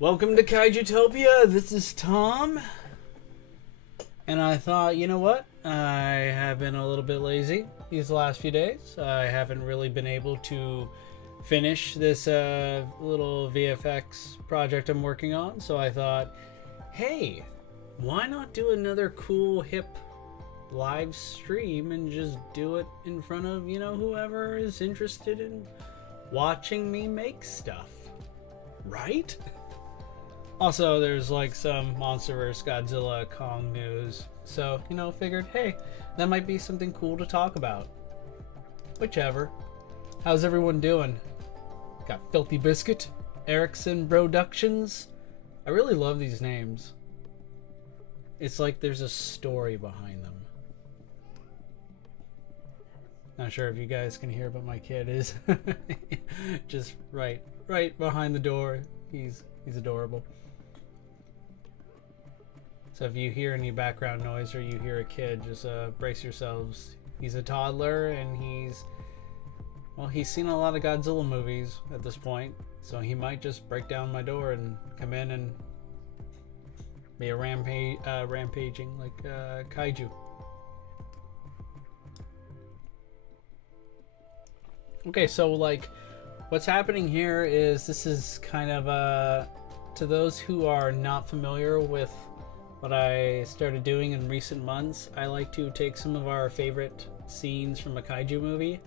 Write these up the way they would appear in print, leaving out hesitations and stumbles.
Welcome to Kaijutopia. This is Tom. And I thought, you know what? I have been a little bit lazy these last few days. I haven't really been able to finish this little VFX project I'm working on. So I thought, hey, why not do another cool, hip live stream and just do it in front of, whoever is interested in watching me make stuff. Right? Also, there's like some Monsterverse Godzilla Kong news. So, figured, hey, that might be something cool to talk about. Whichever. How's everyone doing? Got Filthy Biscuit, Erickson Productions. I really love these names. It's like there's a story behind them. Not sure if you guys can hear, but my kid is just right behind the door. He's adorable. So if you hear any background noise or you hear a kid, just brace yourselves. He's a toddler and he's seen a lot of Godzilla movies at this point, so he might just break down my door and come in and be a rampaging like kaiju. Okay, so like what's happening here is this is kind of to those who are not familiar with what I started doing in recent months, I like to take some of our favorite scenes from a kaiju movie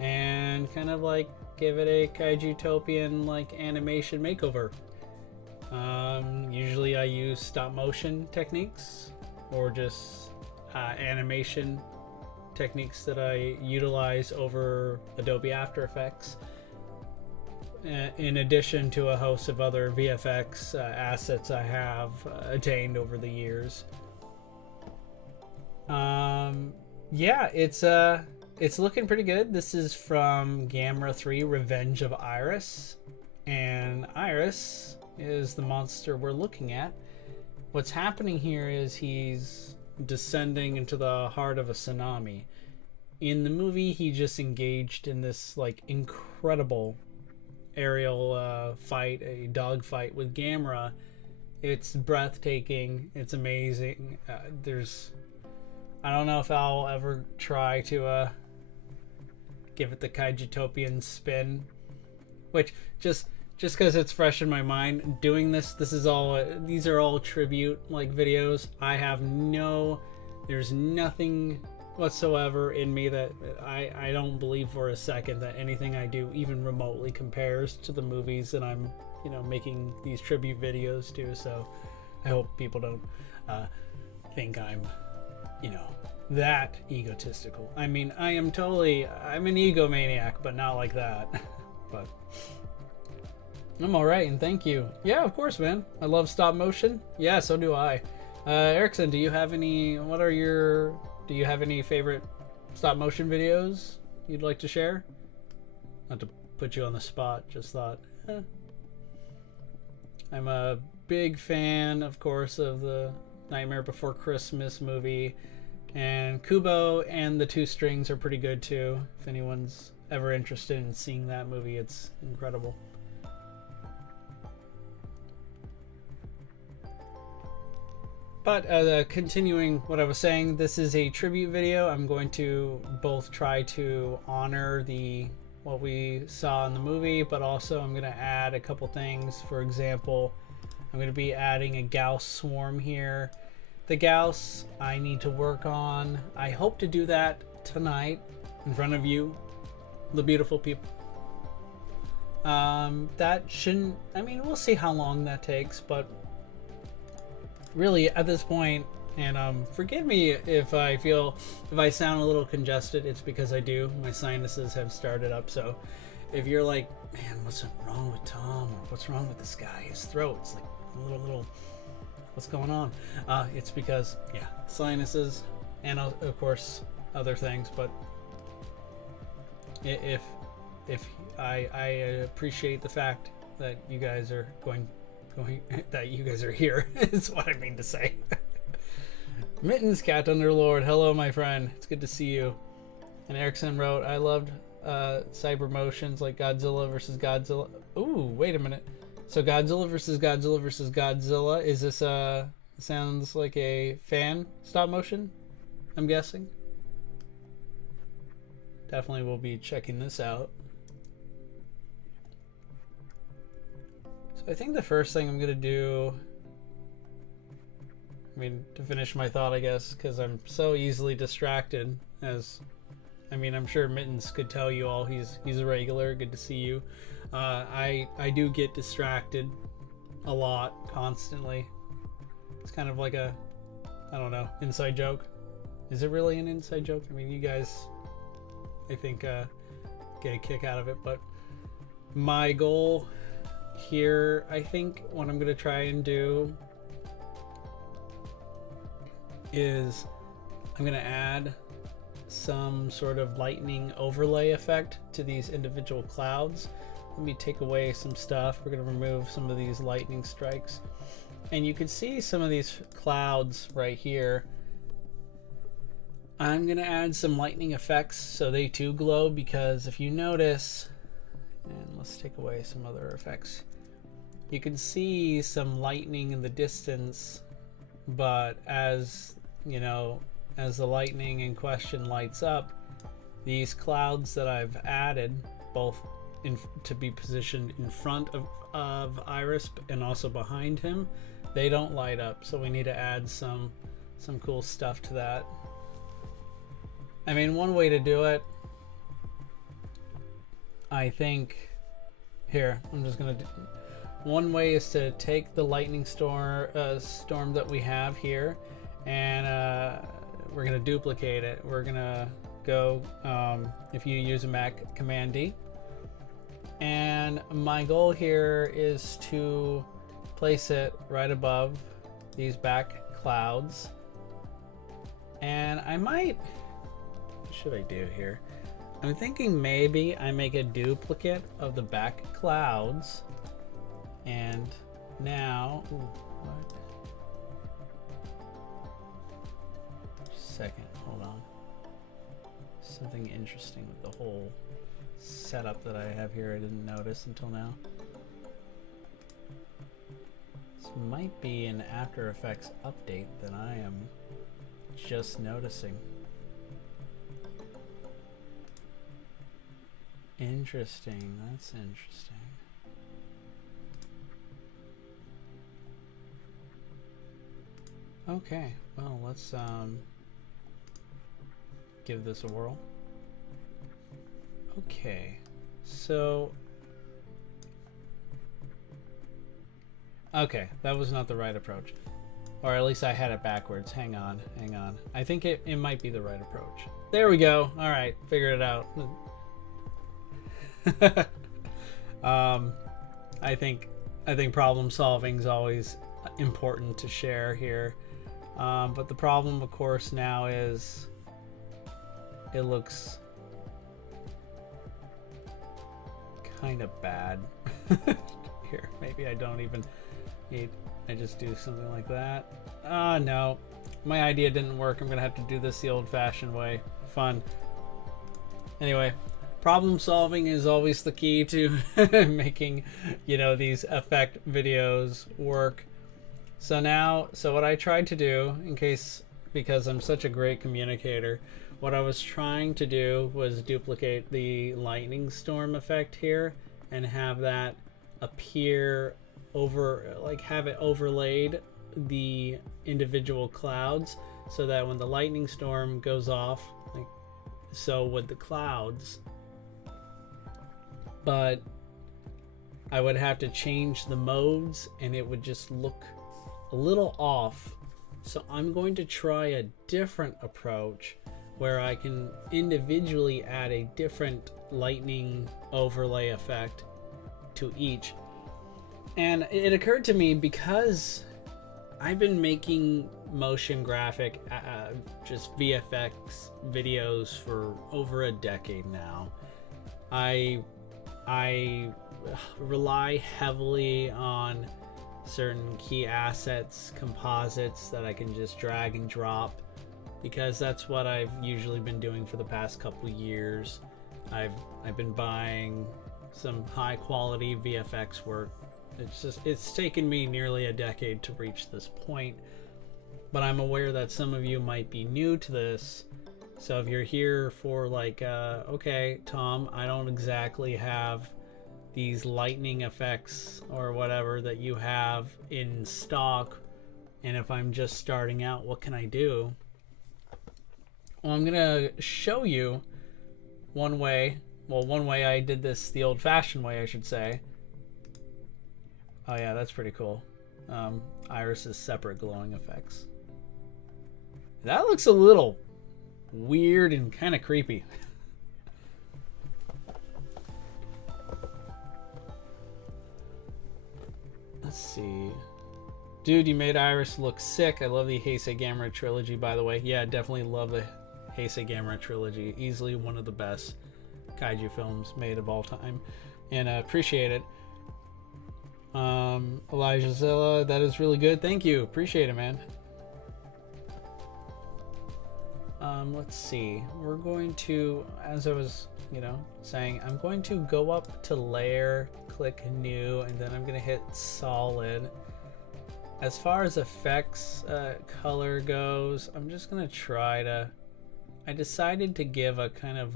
and kind of like give it a Kaijutopian like animation makeover. Usually I use stop motion techniques or just animation techniques that I utilize over Adobe After Effects, in addition to a host of other VFX assets I have attained over the years. Yeah, it's looking pretty good. This is from Gamera 3 Revenge of Iris, and Iris is the monster we're looking at. What's happening here is he's descending into the heart of a tsunami. In the movie, he just engaged in this like incredible aerial fight, a dog fight with Gamera. It's breathtaking. It's amazing. I don't know if I'll ever try to give it the Kaijutopian spin, which just because it's fresh in my mind. Doing these are all tribute like videos. There's nothing whatsoever in me that I don't believe for a second that anything I do even remotely compares to the movies that I'm making these tribute videos to. So I hope people don't think I'm that egotistical. I mean, I'm an egomaniac, but not like that. But I'm alright, and thank you. Yeah, of course, man. I love stop motion. Yeah, so do I. Erickson, do you have any favorite stop motion videos you'd like to share? Not to put you on the spot, just thought. I'm a big fan, of course, of the Nightmare Before Christmas movie, and Kubo and the Two Strings are pretty good too. If anyone's ever interested in seeing that movie, it's incredible. But continuing what I was saying, this is a tribute video. I'm going to both try to honor what we saw in the movie, but also I'm going to add a couple things. For example, I'm going to be adding a Gyaos swarm here. The Gyaos I need to work on. I hope to do that tonight in front of you, the beautiful people. We'll see how long that takes, but really at this point, and forgive me if I sound a little congested, it's because I do. My sinuses have started up, so if you're like, man, what's wrong with Tom, or what's wrong with this guy, his throat's like a little what's going on? It's because, yeah, sinuses and of course other things. But if I appreciate the fact that you guys are going that you guys are here is what I mean to say. Mittens Cat Underlord, hello my friend, it's good to see you. And Erickson wrote, I loved cyber motions like Godzilla versus Godzilla. Ooh, wait a minute. So Godzilla versus Godzilla versus Godzilla. Is this sounds like a fan stop motion? I'm guessing. Definitely will be checking this out. So I think the first thing I'm gonna do, I mean, to finish my thought, I guess, because I'm so easily distracted, as I mean, I'm sure Mittens could tell you all. He's a regular. Good to see you. I do get distracted a lot, constantly. It's kind of like a, I don't know, inside joke. Is it really an inside joke? I mean, you guys, I think, get a kick out of it. But my goal here, I think, what I'm gonna try and do is I'm gonna add some sort of lightning overlay effect to these individual clouds. Let me take away some stuff. We're gonna remove some of these lightning strikes, and you can see some of these clouds right here. I'm gonna add some lightning effects so they too glow, because if you notice, and let's take away some other effects, you can see some lightning in the distance, but as you know, as the lightning in question lights up, these clouds that I've added, both to be positioned in front of Iris and also behind him, they don't light up. So we need to add some cool stuff to that. I mean, one way to do it, I think, here, I'm just gonna do, one way is to take the lightning storm that we have here, and we're gonna duplicate it. We're gonna go, if you use a Mac, Command D, and my goal here is to place it right above these back clouds. And I might, what should I do here? I'm thinking maybe I make a duplicate of the back clouds, and now, ooh, what? Second, hold on. Something interesting with the whole setup that I have here I didn't notice until now. This might be an After Effects update that I am just noticing. Interesting, that's interesting. Okay, well, let's give this a whirl. Okay, so okay, that was not the right approach, or at least I had it backwards. Hang on. I think it might be the right approach. There we go. All right, figured it out. I think problem solving is always important to share here, but the problem, of course, now is it looks kind of bad. Here, maybe I don't even need, I just do something like that. No, my idea didn't work. I'm gonna have to do this the old-fashioned way. Fun. Anyway, problem solving is always the key to making, you know, these effect videos work. So now, so what I tried to do, because I'm such a great communicator, what I was trying to do was duplicate the lightning storm effect here and have that appear over, like have it overlaid the individual clouds, so that when the lightning storm goes off, like so would the clouds, but I would have to change the modes and it would just look a little off. So I'm going to try a different approach where I can individually add a different lightning overlay effect to each. And it occurred to me, because I've been making motion graphic, just VFX videos for over a decade now. I rely heavily on certain key assets, composites that I can just drag and drop, because that's what I've usually been doing for the past couple years. I've been buying some high quality VFX work it's taken me nearly a decade to reach this point, but I'm aware that some of you might be new to this. So if you're here for like, okay, Tom, I don't exactly have these lightning effects or whatever that you have in stock, and if I'm just starting out, what can I do? Well, I'm gonna show you one way. Well, one way I did this the old-fashioned way, I should say. Oh yeah, that's pretty cool. Iris's separate glowing effects. That looks a little weird and kind of creepy. Let's see. Dude, you made Iris look sick. I love the Heisei Gamera trilogy, by the way. Yeah, definitely love the Heisei Gamera trilogy. Easily one of the best kaiju films made of all time. And appreciate it. Elijah Zilla, that is really good. Thank you. Appreciate it, man. Let's see. We're going to, as I was, saying, I'm going to go up to layer, click new, and then I'm going to hit solid. As far as effects, color goes, I'm just going to try to, I decided to give a kind of,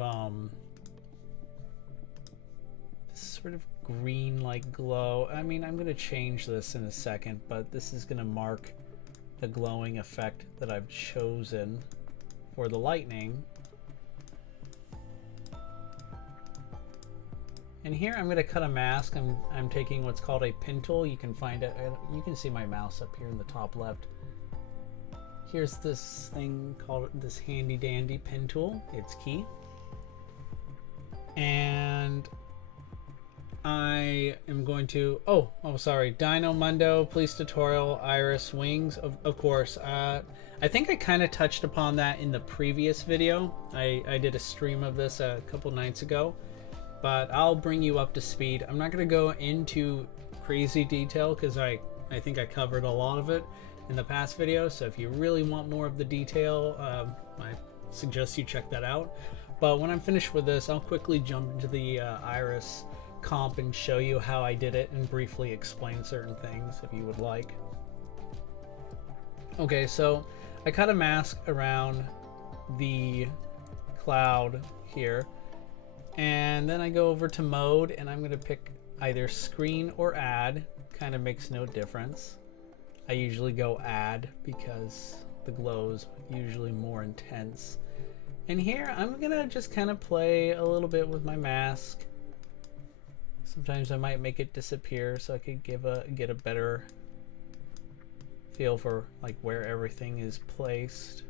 sort of green like glow. I mean, I'm going to change this in a second, but this is going to mark the glowing effect that I've chosen for the lightning. And here I'm going to cut a mask. I'm taking what's called a pin tool. You can find it, you can see my mouse up here in the top left. Here's this thing called this handy dandy pin tool. It's key. And I am going to, oh sorry, Dino Mundo, police tutorial, Iris wings, of course. I think I kind of touched upon that in the previous video. I did a stream of this a couple nights ago, but I'll bring you up to speed. I'm not going to go into crazy detail because I think I covered a lot of it in the past video. So if you really want more of the detail, I suggest you check that out. But when I'm finished with this, I'll quickly jump into the Iris comp and show you how I did it and briefly explain certain things if you would like. Okay, so I cut a mask around the cloud here, and then I go over to mode and I'm going to pick either screen or add. Kind of makes no difference. I usually go add because the glow is usually more intense. And here I'm going to just kind of play a little bit with my mask. Sometimes I might make it disappear so I could get a better feel for like where everything is placed.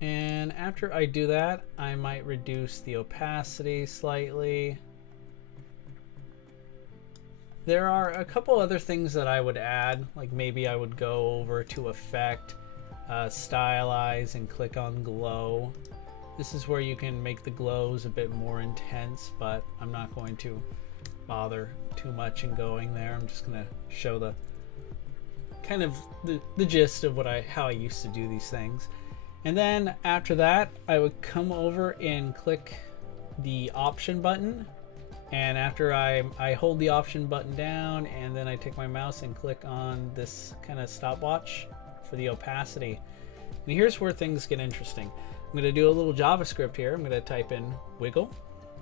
And after I do that, I might reduce the opacity slightly. There are a couple other things that I would add, like maybe I would go over to effect, stylize, and click on glow. This is where you can make the glows a bit more intense, but I'm not going to bother too much in going there. I'm just going to show the kind of the gist of how I used to do these things. And then after that, I would come over and click the option button. And after I hold the option button down, and then I take my mouse and click on this kind of stopwatch for the opacity. And here's where things get interesting. I'm going to do a little JavaScript here. I'm going to type in wiggle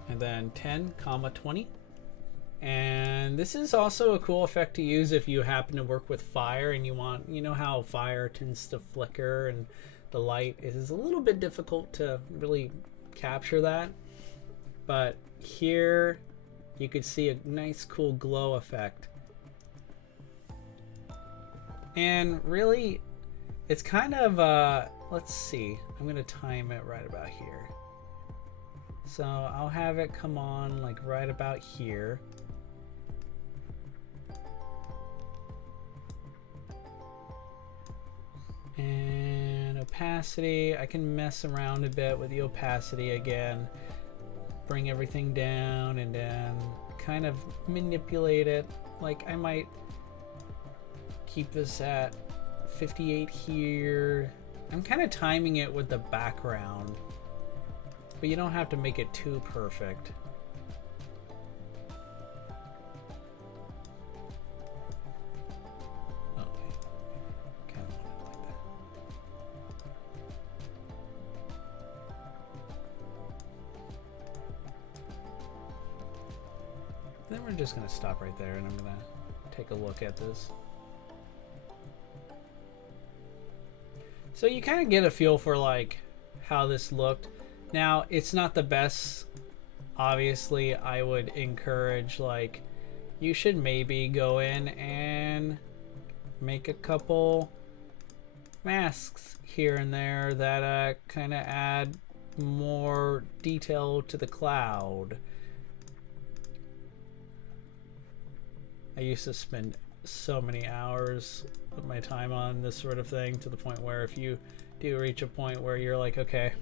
and then 10,20. And this is also a cool effect to use if you happen to work with fire and you want, you know how fire tends to flicker and the light is a little bit difficult to really capture that. But here you could see a nice cool glow effect. And really, it's kind of, let's see, I'm going to time it right about here. So I'll have it come on like right about here. And opacity, I can mess around a bit with the opacity again. Bring everything down and then kind of manipulate it. Like I might keep this at 58 here. I'm kind of timing it with the background, but you don't have to make it too perfect. we're just gonna stop right there and I'm gonna take a look at this. So you kind of get a feel for like how this looked. Now it's not the best. Obviously, I would encourage like you should maybe go in and make a couple masks here and there that kind of add more detail to the cloud. I used to spend so many hours of my time on this sort of thing, to the point where if you do reach a point where you're like, okay,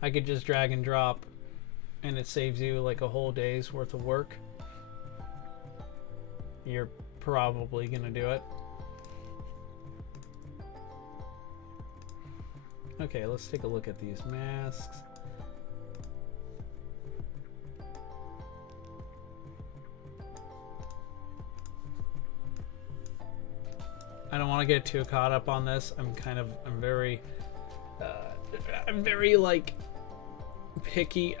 I could just drag and drop and it saves you like a whole day's worth of work, you're probably gonna do it. Okay, let's take a look at these masks. I don't want to get too caught up on this. I'm very like picky.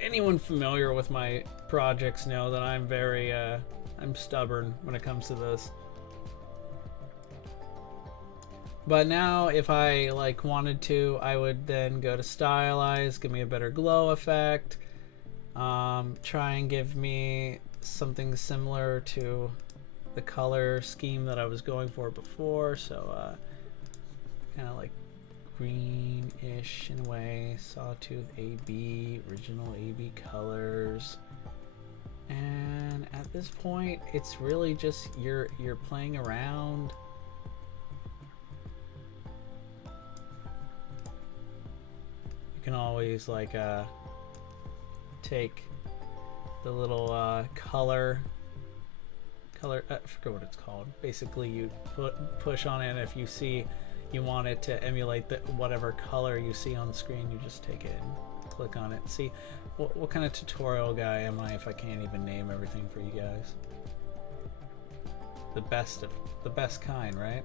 Anyone familiar with my projects know that I'm very I'm stubborn when it comes to this. But now if I like wanted to, I would then go to stylize, give me a better glow effect, try and give me something similar to the color scheme that I was going for before. So kind of like greenish in a way, sawtooth AB, original AB colors. And at this point, it's really just you're playing around. You can always like take the little color, I forget what it's called. Basically, you push on it, and if you see you want it to emulate whatever color you see on the screen, you just take it and click on it. See, what kind of tutorial guy am I if I can't even name everything for you guys? The best kind, right?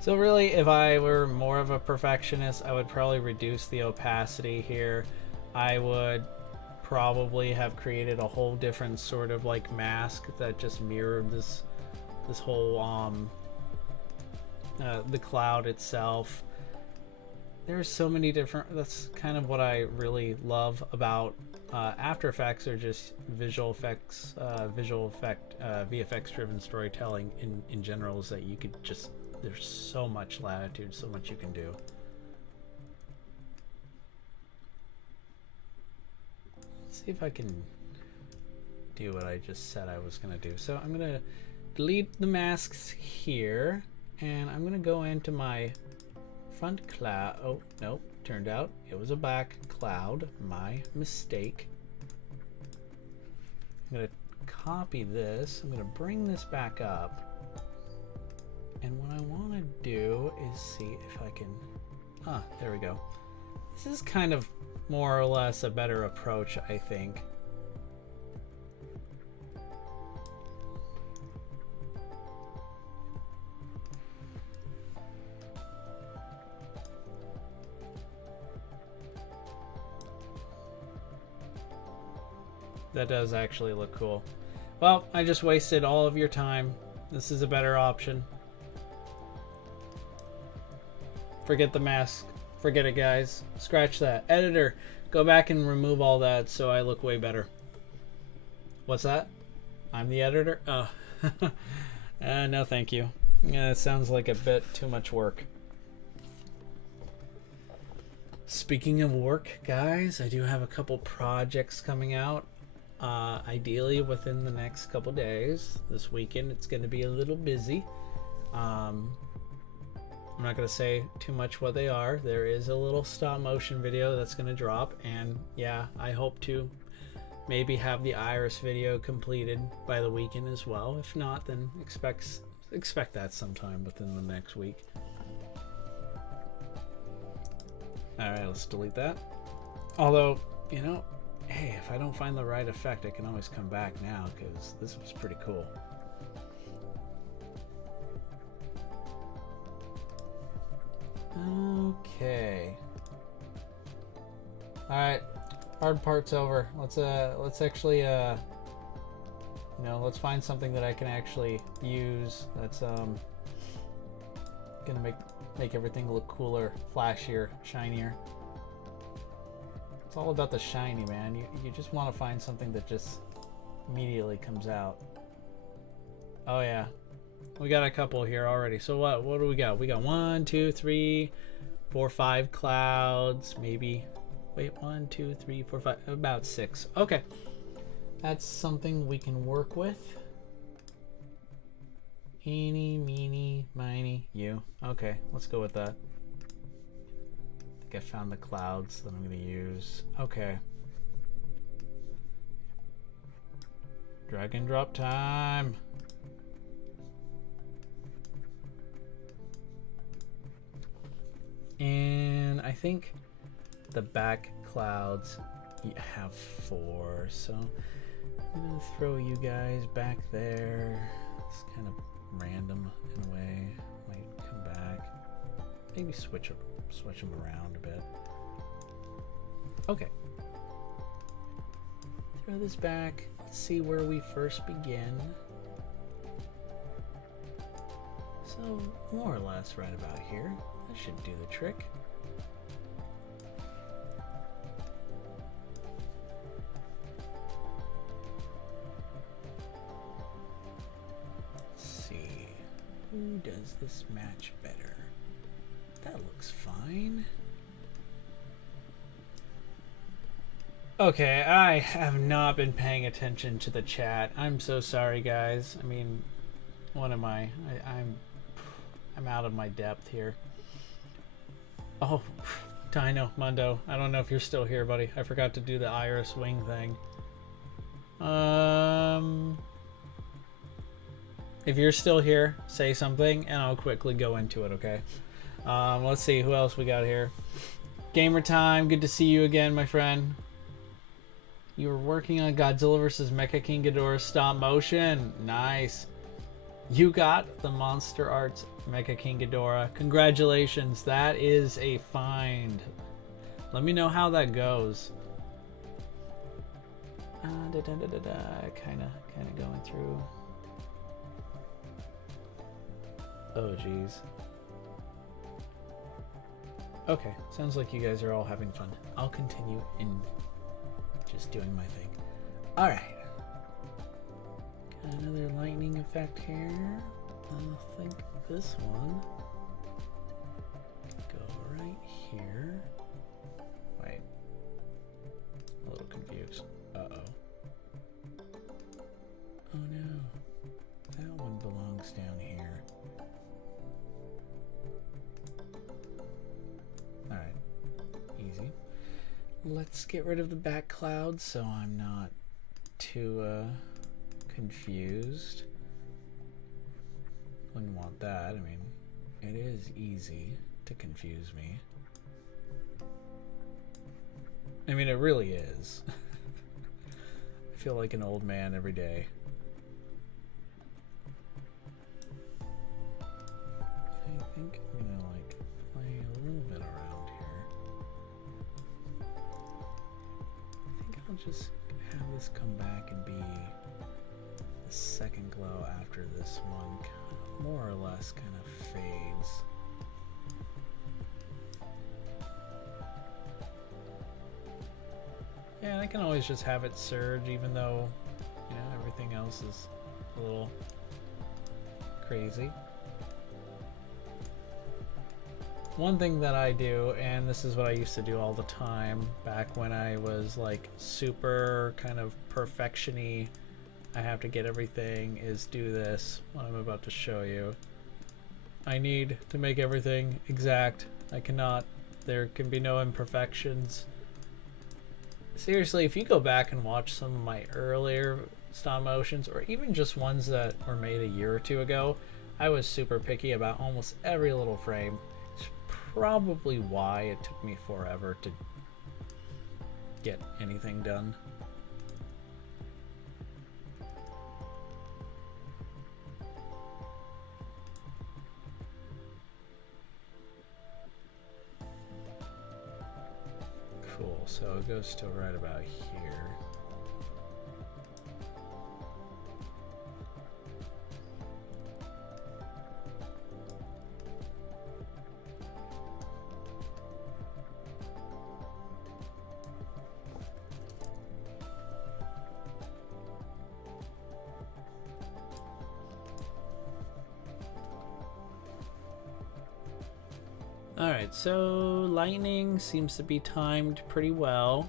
So really, if I were more of a perfectionist, I would probably reduce the opacity here. I would probably have created a whole different sort of like mask that just mirrored this whole the cloud itself. There's so many different. That's kind of what I really love about After Effects, or just visual effects, VFX driven storytelling in general, is that you could just, there's so much latitude, so much you can do. Let's see if I can do what I just said I was gonna do. So I'm gonna delete the masks here, and I'm gonna go into my front cloud. Oh, nope, turned out it was a back cloud. My mistake. I'm gonna copy this. I'm gonna bring this back up. And what I want to do is see if I can... Ah, there we go. This is kind of more or less a better approach, I think. That does actually look cool. Well, I just wasted all of your time. This is a better option. Forget the mask. Forget it, guys. Scratch that. Editor, go back and remove all that so I look way better. What's that? I'm the editor? Oh. No, thank you. Yeah, it sounds like a bit too much work. Speaking of work, guys, I do have a couple projects coming out. Ideally within the next couple days. This weekend it's going to be a little busy. I'm not going to say too much what they are. There is a little stop motion video that's going to drop, and yeah, I hope to maybe have the Iris video completed by the weekend as well. If not, then expect that sometime within the next week. Alright, let's delete that. Although, you know, hey, if I don't find the right effect, I can always come back now, because this was pretty cool. Okay. All right, hard part's over. Let's actually you know, let's find something that I can actually use. That's gonna make everything look cooler, flashier, shinier. It's all about the shiny, man. You just want to find something that just immediately comes out. Oh yeah, we got a couple here already. So what do we got? We got 1, 2, 3, 4, 5 clouds, maybe. Wait, 1, 2, 3, 4, 5, about 6. Okay, that's something we can work with. Eeny, meeny, miny, you. Okay, let's go with that. I think I found the clouds that I'm gonna use. Okay. Drag and drop time. And I think the back clouds have 4, so I'm gonna throw you guys back there. It's kind of random in a way. Might come back. Maybe switch them around a bit. Okay. Throw this back. Let's see where we first begin. So more or less right about here. That should do the trick. Who does this match better? That looks fine. Okay, I have not been paying attention to the chat. I'm so sorry, guys. I mean, what am I? I'm out of my depth here. Oh, Dino, Mundo. I don't know if you're still here, buddy. I forgot to do the Iris wing thing. If you're still here, say something, and I'll quickly go into it, okay? Let's see, who else we got here? Gamer Time, good to see you again, my friend. You were working on Godzilla vs. Mecha King Ghidorah stop motion. Nice. You got the Monster Arts Mecha King Ghidorah. Congratulations, that is a find. Let me know how that goes. Kind of going through. Oh, geez. Okay, sounds like you guys are all having fun. I'll continue in just doing my thing. Alright. Got another lightning effect here. I think this one. Go right here. Wait. A little confused. Uh-oh. Oh no. That one belongs down here. Alright, easy. Let's get rid of the back clouds so I'm not too confused. Wouldn't want that. I mean, it is easy to confuse me. I mean, it really is. I feel like an old man every day. I think I'm gonna like play a little bit around here. I think I'll just have this come back and be the second glow after this one, more or less kind of fades. Yeah, I can always just have it surge even though, you know, everything else is a little crazy. One thing that I do, and this is what I used to do all the time back when I was like super kind of perfection-y, I have to get everything, is do this, what I'm about to show you. I need to make everything exact. I cannot, there can be no imperfections. Seriously, if you go back and watch some of my earlier stop motions, or even just ones that were made a year or two ago, I was super picky about almost every little frame. It's probably why it took me forever to get anything done. Cool. so it goes to right about here. Alright, so lightning seems to be timed pretty well.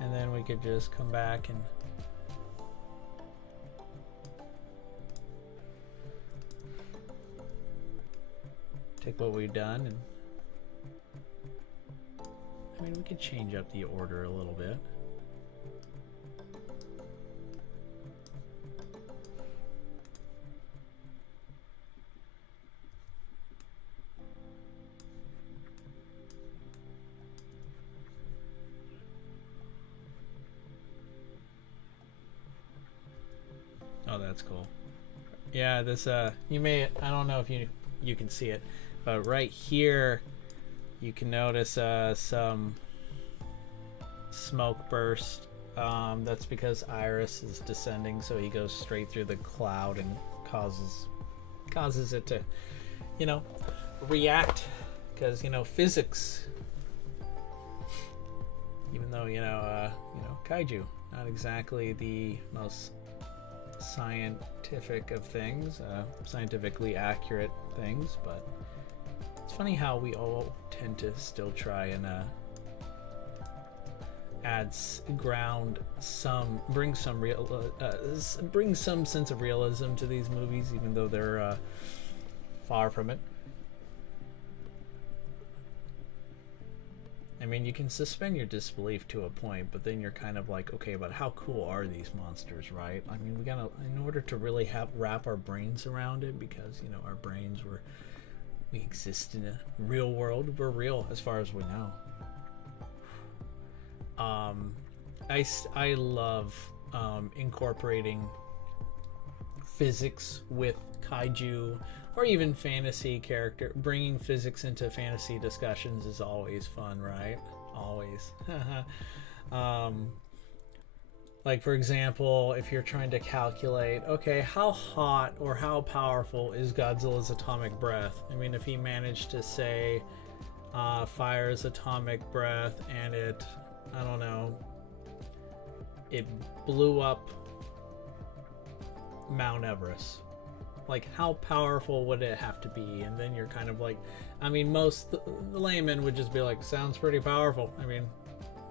And then we could just come back and take what we've done, and I mean, we could change up the order a little bit. Oh, that's cool. Yeah, this you may, I don't know if you can see it, but right here you can notice some smoke burst. That's because Iris is descending, so he goes straight through the cloud and causes it to, you know, react, because, you know, physics. Even though, you know, kaiju, not exactly the most scientific of things, scientifically accurate things, but it's funny how we all tend to still try and bring some sense of realism to these movies, even though they're far from it. I mean, you can suspend your disbelief to a point, but then you're kind of like, okay, but how cool are these monsters, right? I mean, we gotta, in order to really wrap our brains around it, because, you know, our brains we exist in a real world. We're real as far as we know. I love incorporating physics with kaiju, or even fantasy character. Bringing physics into fantasy discussions is always fun, right? Always. Like, for example, if you're trying to calculate, okay, how hot or how powerful is Godzilla's atomic breath? I mean, if he managed to say fires atomic breath and it, I don't know, it blew up Mount Everest. Like, how powerful would it have to be? And then you're kind of like, I mean, most the layman would just be like, sounds pretty powerful. I mean,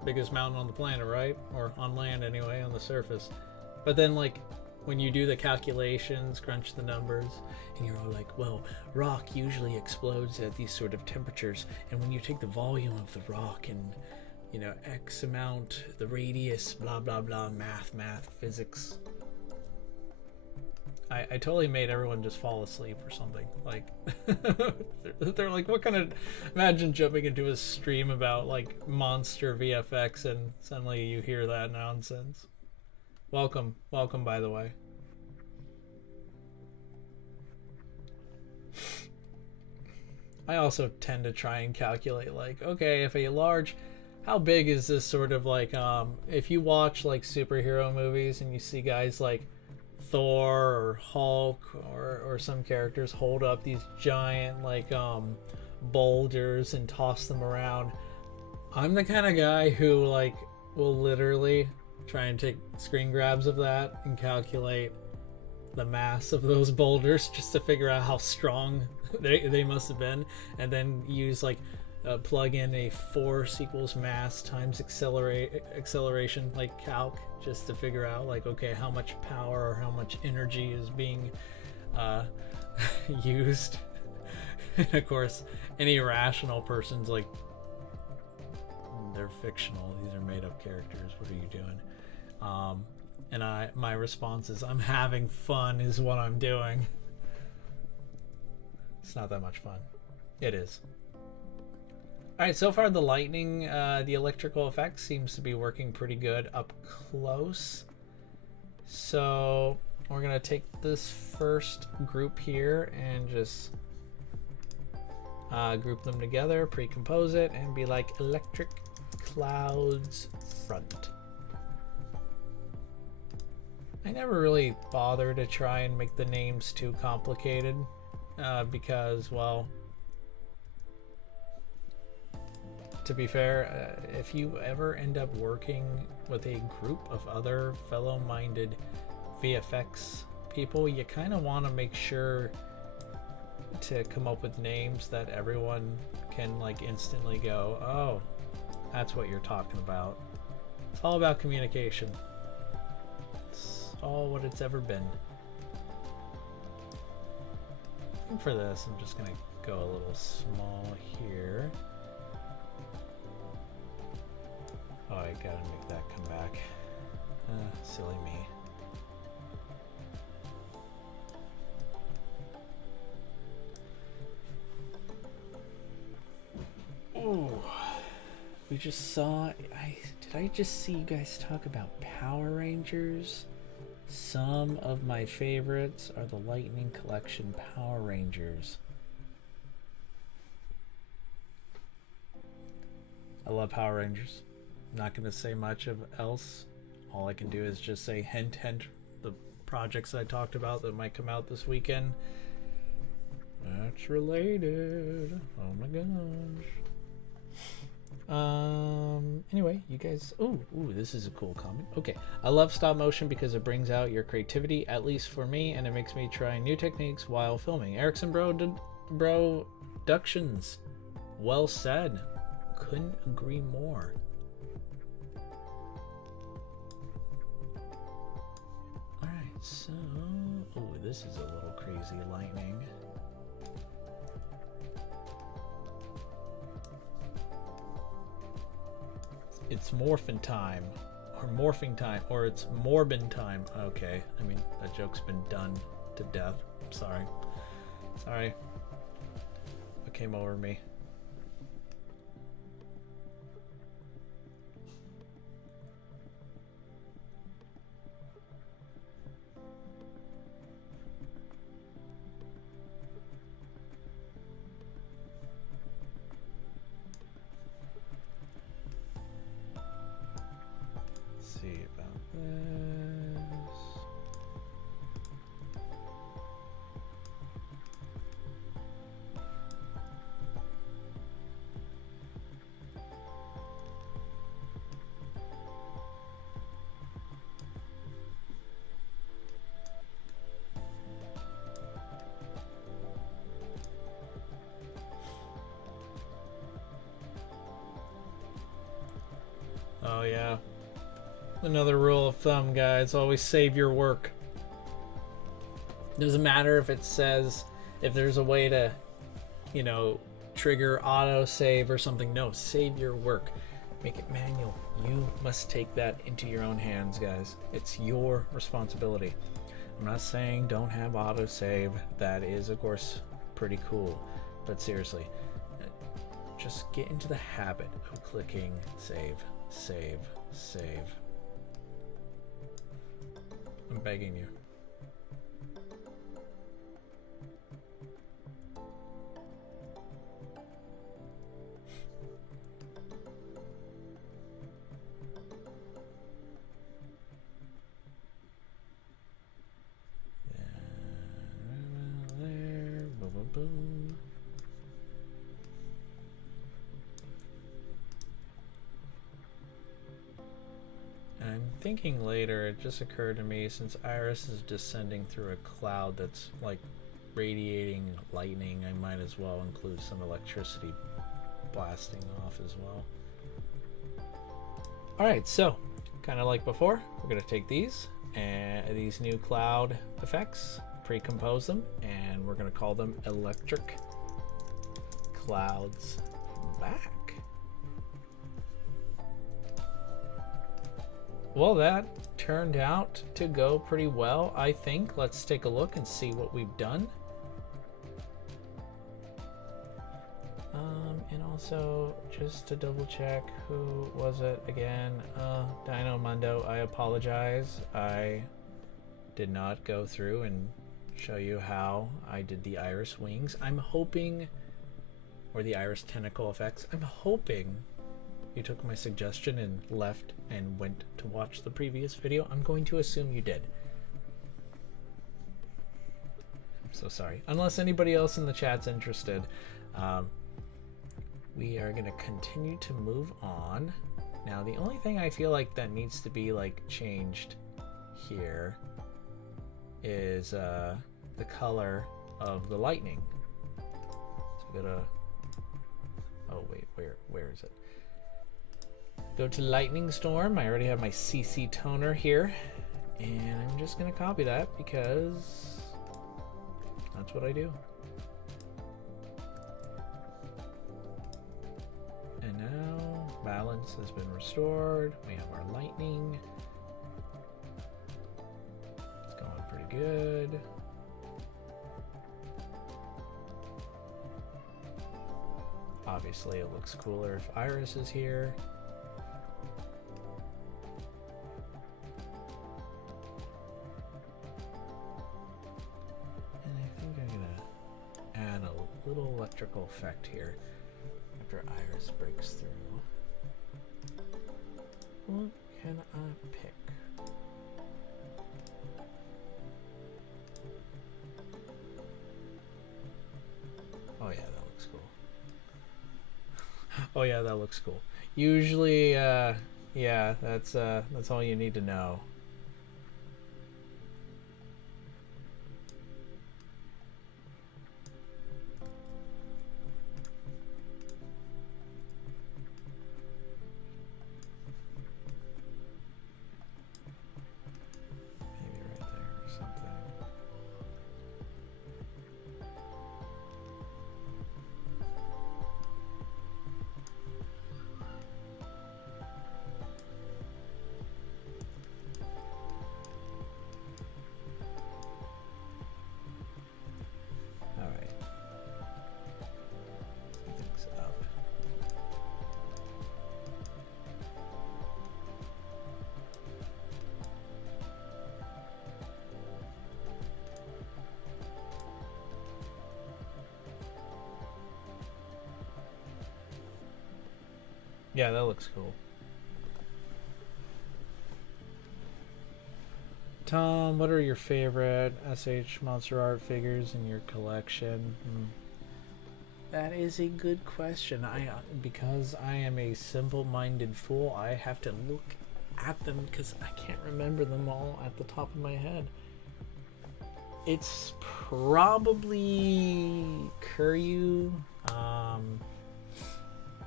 biggest mountain on the planet, right? Or on land anyway, on the surface. But then, like, when you do the calculations, crunch the numbers, and you're all like, well, rock usually explodes at these sort of temperatures, and when you take the volume of the rock and, you know, X amount, the radius, blah blah blah, math, physics. I totally made everyone just fall asleep or something. Like, they're like, what kind of, imagine jumping into a stream about like monster VFX and suddenly you hear that nonsense. Welcome, by the way. I also tend to try and calculate, like, okay, if a large, how big is this sort of like, if you watch like superhero movies and you see guys like Thor or Hulk or some characters hold up these giant like boulders and toss them around, I'm the kind of guy who like will literally try and take screen grabs of that and calculate the mass of those boulders just to figure out how strong they must have been, and then use like plug in a force equals mass times acceleration like calc, just to figure out like, okay, how much power or how much energy is being used. And of course, any rational person's like, they're fictional, these are made up characters, what are you doing? And my response is, I'm having fun is what I'm doing. It's not that much fun. It is. Alright, so far the lightning, the electrical effect seems to be working pretty good up close. So we're going to take this first group here and just group them together, pre-compose it, and be like electric clouds front. I never really bother to try and make the names too complicated because, well, to be fair, if you ever end up working with a group of other fellow-minded VFX people, you kind of want to make sure to come up with names that everyone can like instantly go, oh, that's what you're talking about. It's all about communication. It's all what it's ever been. And for this, I'm just gonna go a little small here. Oh, I gotta make that come back. Silly me. Ooh. We just saw, did I just see you guys talk about Power Rangers? Some of my favorites are the Lightning Collection Power Rangers. I love Power Rangers. I'm not going to say much of else. All I can do is just say hint, hint, the projects I talked about that might come out this weekend. That's related. Oh my gosh. Anyway, you guys, ooh, this is a cool comment. Okay, I love stop motion because it brings out your creativity, at least for me, and it makes me try new techniques while filming. Erickson Bro Productions. Well said. Couldn't agree more. Alright, so, oh, this is a little crazy lightning. It's morphin time, or it's morbin time. Okay, I mean, that joke's been done to death. Sorry. What came over me? See about this. Oh yeah. Another rule of thumb, guys, always save your work. Doesn't matter if it says, if there's a way to, you know, trigger auto save or something. No, save your work. Make it manual. You must take that into your own hands, guys. It's your responsibility. I'm not saying don't have auto save. That is, of course, pretty cool. But seriously, just get into the habit of clicking save, save, save. I'm begging you. There, boom, boom, boom. I'm thinking later, it just occurred to me, since Iris is descending through a cloud that's like radiating lightning, I might as well include some electricity blasting off as well. Alright, so kind of like before, we're going to take these and these new cloud effects, pre-compose them, and we're going to call them electric clouds back. Well, that turned out to go pretty well, I think. Let's take a look and see what we've done. And also, just to double check, who was it again? Dino Mundo, I apologize. I did not go through and show you how I did the iris wings. I'm hoping or the Iris tentacle effects. I'm hoping you took my suggestion and left and went to watch the previous video. I'm going to assume you did. I'm so sorry. Unless anybody else in the chat's interested, we are going to continue to move on. Now, the only thing I feel like that needs to be like changed here is the color of the lightning. So we gotta, oh wait, where is it? Go to lightning storm. I already have my CC toner here, and I'm just gonna copy that because that's what I do. And now balance has been restored. We have our lightning. It's going pretty good. Obviously it looks cooler if Iris is here. And I think I'm gonna add a little electrical effect here after Iris breaks through. What can I pick? Oh yeah, that looks cool. Oh yeah, that looks cool. Usually, yeah, that's all you need to know. Maybe right there or something. Yeah, that looks cool. Tom, what are your favorite SH Monster Art figures in your collection? That is a good question. Because I am a simple-minded fool, I have to look at them because I can't remember them all at the top of my head. It's probably Kuryu,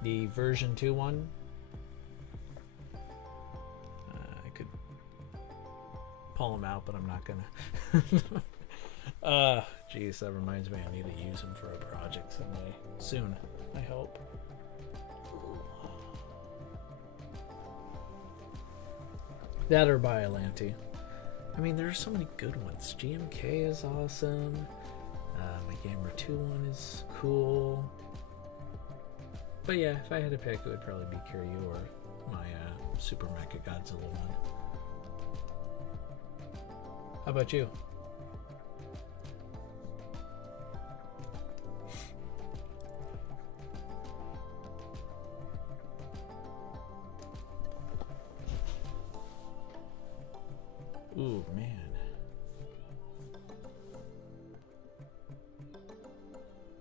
the version 2 one. I could pull them out, but I'm not gonna. Geez, that reminds me I need to use them for a project someday. Soon, I hope. That or Biollante. I mean, there are so many good ones. GMK is awesome. My Gamer 2 one is cool. But yeah, if I had to pick, it would probably be Kiryu or my Super Mecha Godzilla one. How about you? Ooh, man.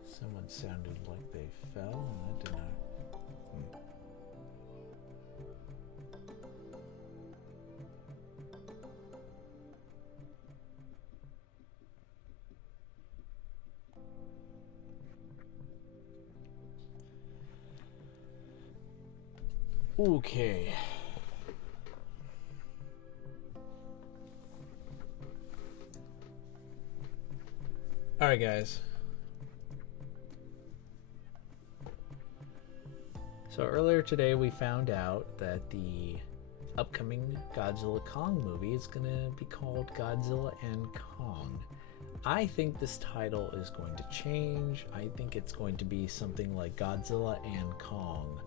Someone sounded like they fell, and that did not. Okay. All right, guys. So earlier today we found out that the upcoming Godzilla Kong movie is going to be called Godzilla and Kong. I think this title is going to change. I think it's going to be something like Godzilla and Kong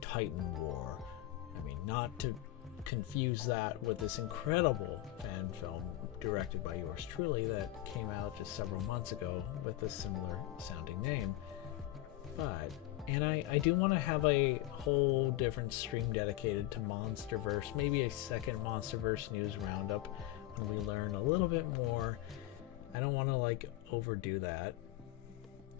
Titan War. I mean, not to confuse that with this incredible fan film directed by yours truly that came out just several months ago with a similar sounding name. But, and I do want to have a whole different stream dedicated to Monsterverse, maybe a second Monsterverse news roundup when we learn a little bit more. I don't want to like overdo that,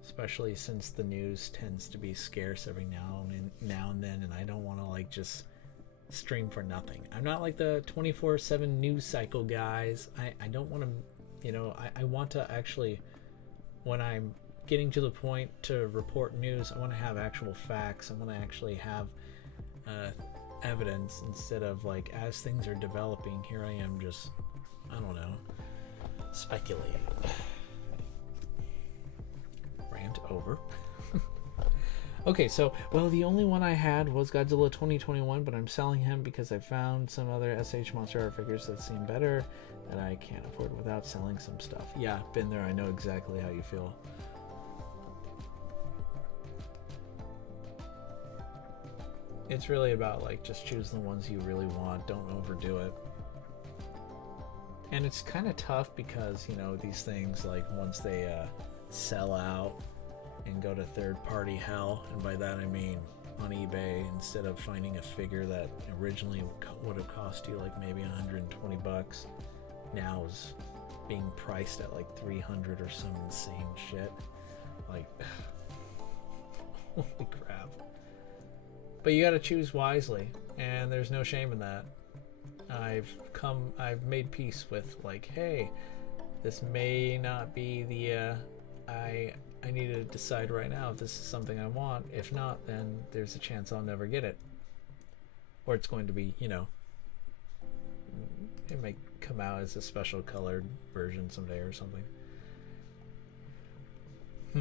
especially since the news tends to be scarce every now and then, and I don't want to like just stream for nothing. I'm not like the 24/7 news cycle guys. I don't want to, you know, I want to actually, when I'm getting to the point to report news, I want to have actual facts. I want to actually have evidence instead of like, as things are developing, here I am just, I don't know, speculating. Rant over. Okay, so, well, the only one I had was Godzilla 2021, but I'm selling him because I found some other SH Monster art figures that seem better that I can't afford without selling some stuff. Yeah, been there. I know exactly how you feel. It's really about, like, just choose the ones you really want. Don't overdo it. And it's kind of tough because, you know, these things, like, once they sell out and go to third-party hell, and by that I mean on eBay, instead of finding a figure that originally would have cost you like maybe 120 bucks, now is being priced at like 300 or some insane shit. Like, holy crap. But you got to choose wisely, and there's no shame in that. I've made peace with, like, hey, this may not be the I need to decide right now if this is something I want. If not, then there's a chance I'll never get it. Or it's going to be, you know, it may come out as a special colored version someday or something. Oh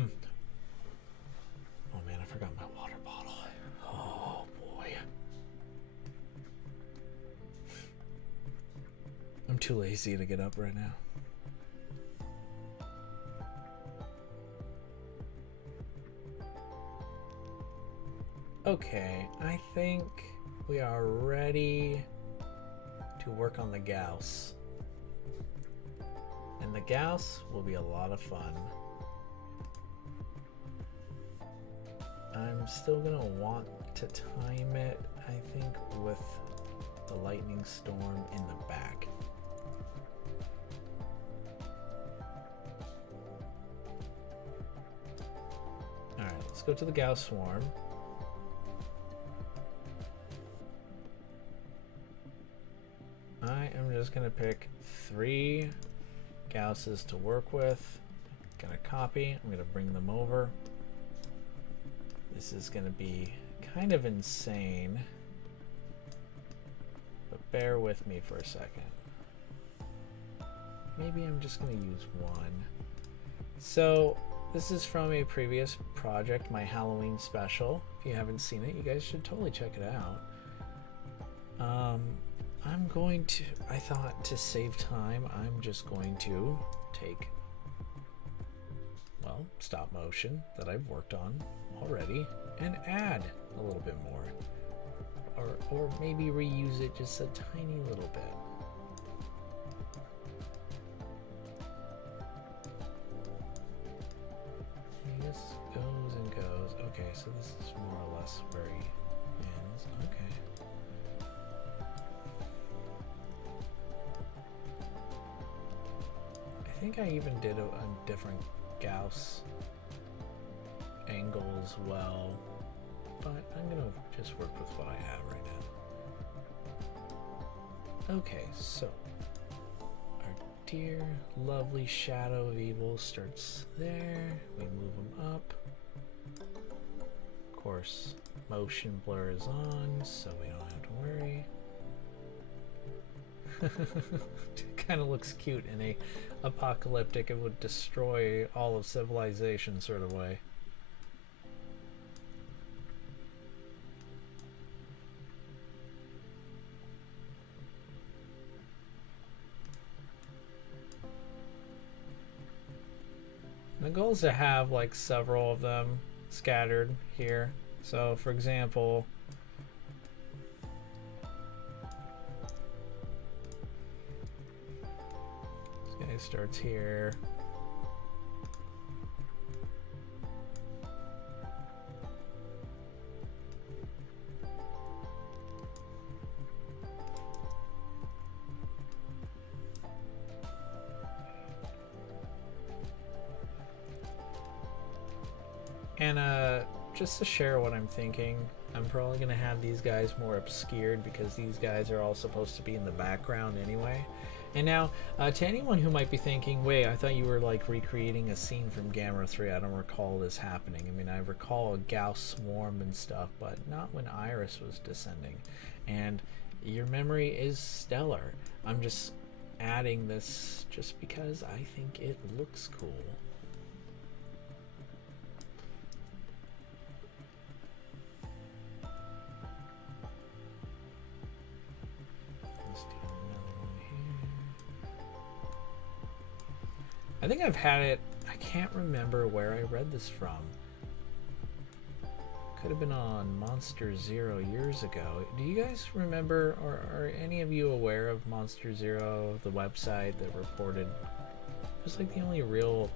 man, I forgot my water bottle. Oh boy. I'm too lazy to get up right now. Okay, I think we are ready to work on the Gyaos. And the Gyaos will be a lot of fun. I'm still gonna want to time it, I think, with the lightning storm in the back. Alright, let's go to the Gyaos swarm. I am just gonna pick 3 Gyauses to work with. Gonna copy, I'm gonna bring them over. This is gonna be kind of insane, but bear with me for a second. Maybe I'm just gonna use 1. So this is from a previous project, my Halloween special. If you haven't seen it, you guys should totally check it out. I'm going to, I thought to save time, I'm just going to take, well, stop motion that I've worked on already and add a little bit more. Or maybe reuse it just a tiny little bit. And this goes and goes. Okay, so this is more or less where he ends. Okay. I think I even did a different Gyaos angle as well, but I'm gonna just work with what I have right now. Okay, so our dear lovely Shadow of Evil starts there. We move him up. Of course, motion blur is on, so we don't have to worry. Kind of looks cute in a apocalyptic, it would destroy all of civilization sort of way. The goal is to have like several of them scattered here. So for example, starts here. And just to share what I'm thinking, I'm probably going to have these guys more obscured because these guys are all supposed to be in the background anyway. And now, to anyone who might be thinking, wait, I thought you were like recreating a scene from Gamera 3. I don't recall this happening. I mean, I recall a Gyaos swarm and stuff, but not when Iris was descending. And your memory is stellar. I'm just adding this just because I think it looks cool. I think I've had it, I can't remember where I read this from. Could have been on Monster Zero years ago. Do you guys remember, or are any of you aware of Monster Zero, the website that reported, it was like the only real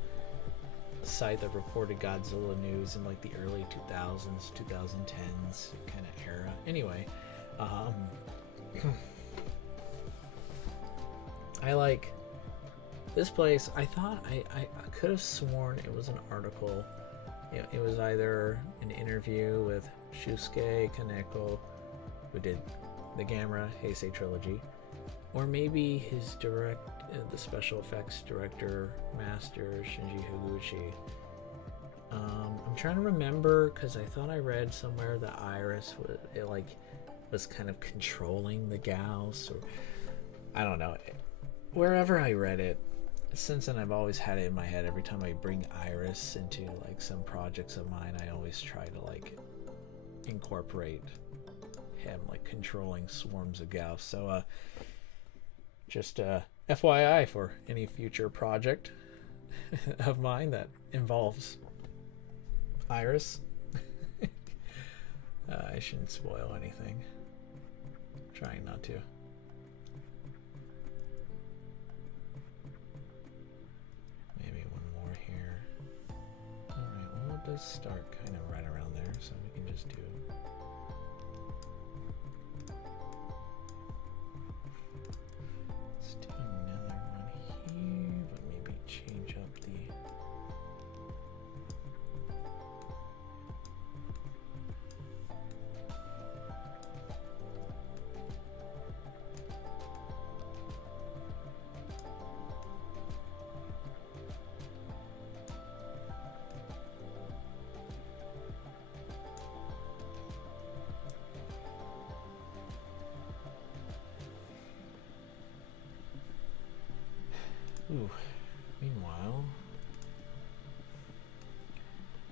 site that reported Godzilla news in like the early 2000s, 2010s kind of era. Anyway, I like this place. I thought I could have sworn it was an article. It was either an interview with Shusuke Kaneko, who did the Gamera Heisei trilogy, or maybe his the special effects director, master Shinji Higuchi. I'm trying to remember because I thought I read somewhere that Iris was kind of controlling the Gyaos, or I don't know. Wherever I read it, since then I've always had it in my head. Every time I bring Iris into like some projects of mine, I always try to like incorporate him like controlling swarms of Gyaos. So just FYI for any future project of mine that involves Iris. I shouldn't spoil anything. I'm trying not to. It does start kind of right around there, so we can just do let's do another one here, but maybe change up the Ooh. Meanwhile,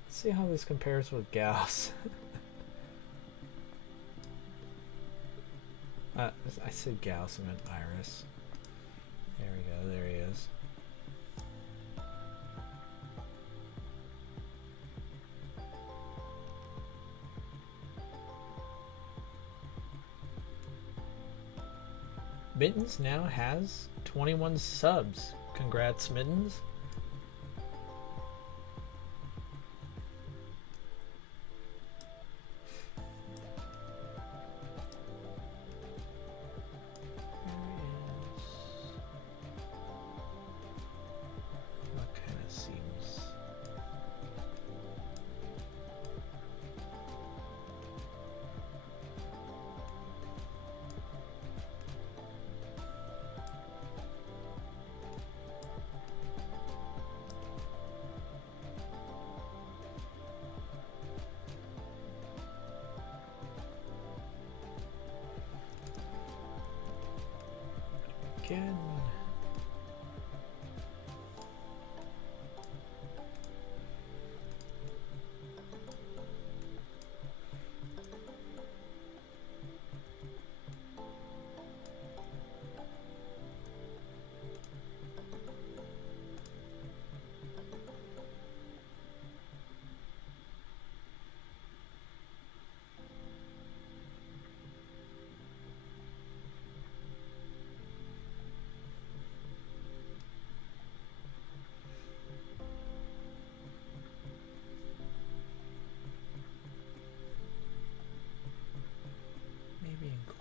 let's see how this compares with Gyaos. I said Gyaos, I meant Iris. There we go, there he is. Mittens now has 21 subs. Congrats, Mittens. What kind of seems... Again.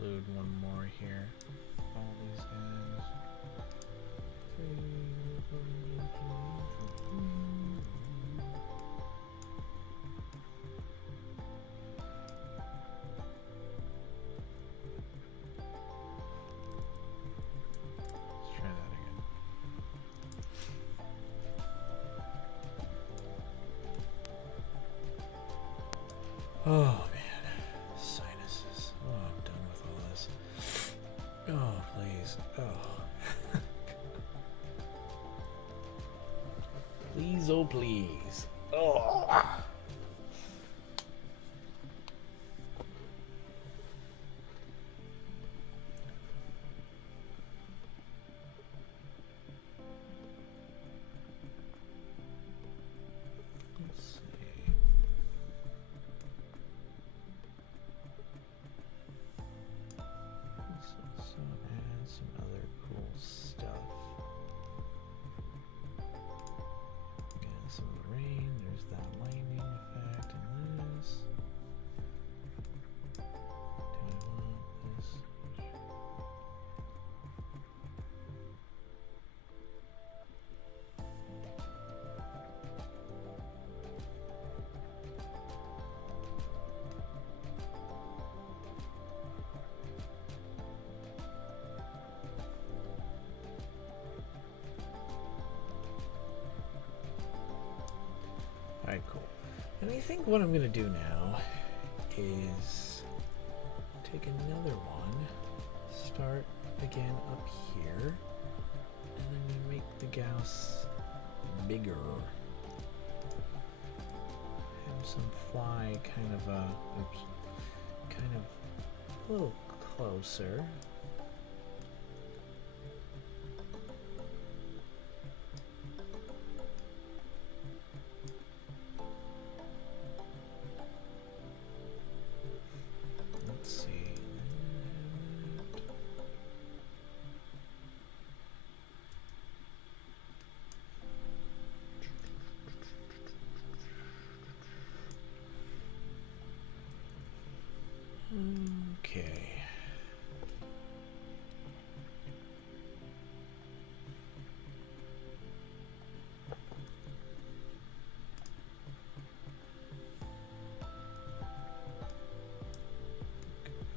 Include one more here. All these guys. Oh man, sinuses. Oh, I'm done with all this. Oh, please. Oh. Please, oh please. Oh. Alright, cool. And I think what I'm going to do now is take another one, start again up here, and then we make the Gyaos bigger. Have some fly kind of a little closer. Okay.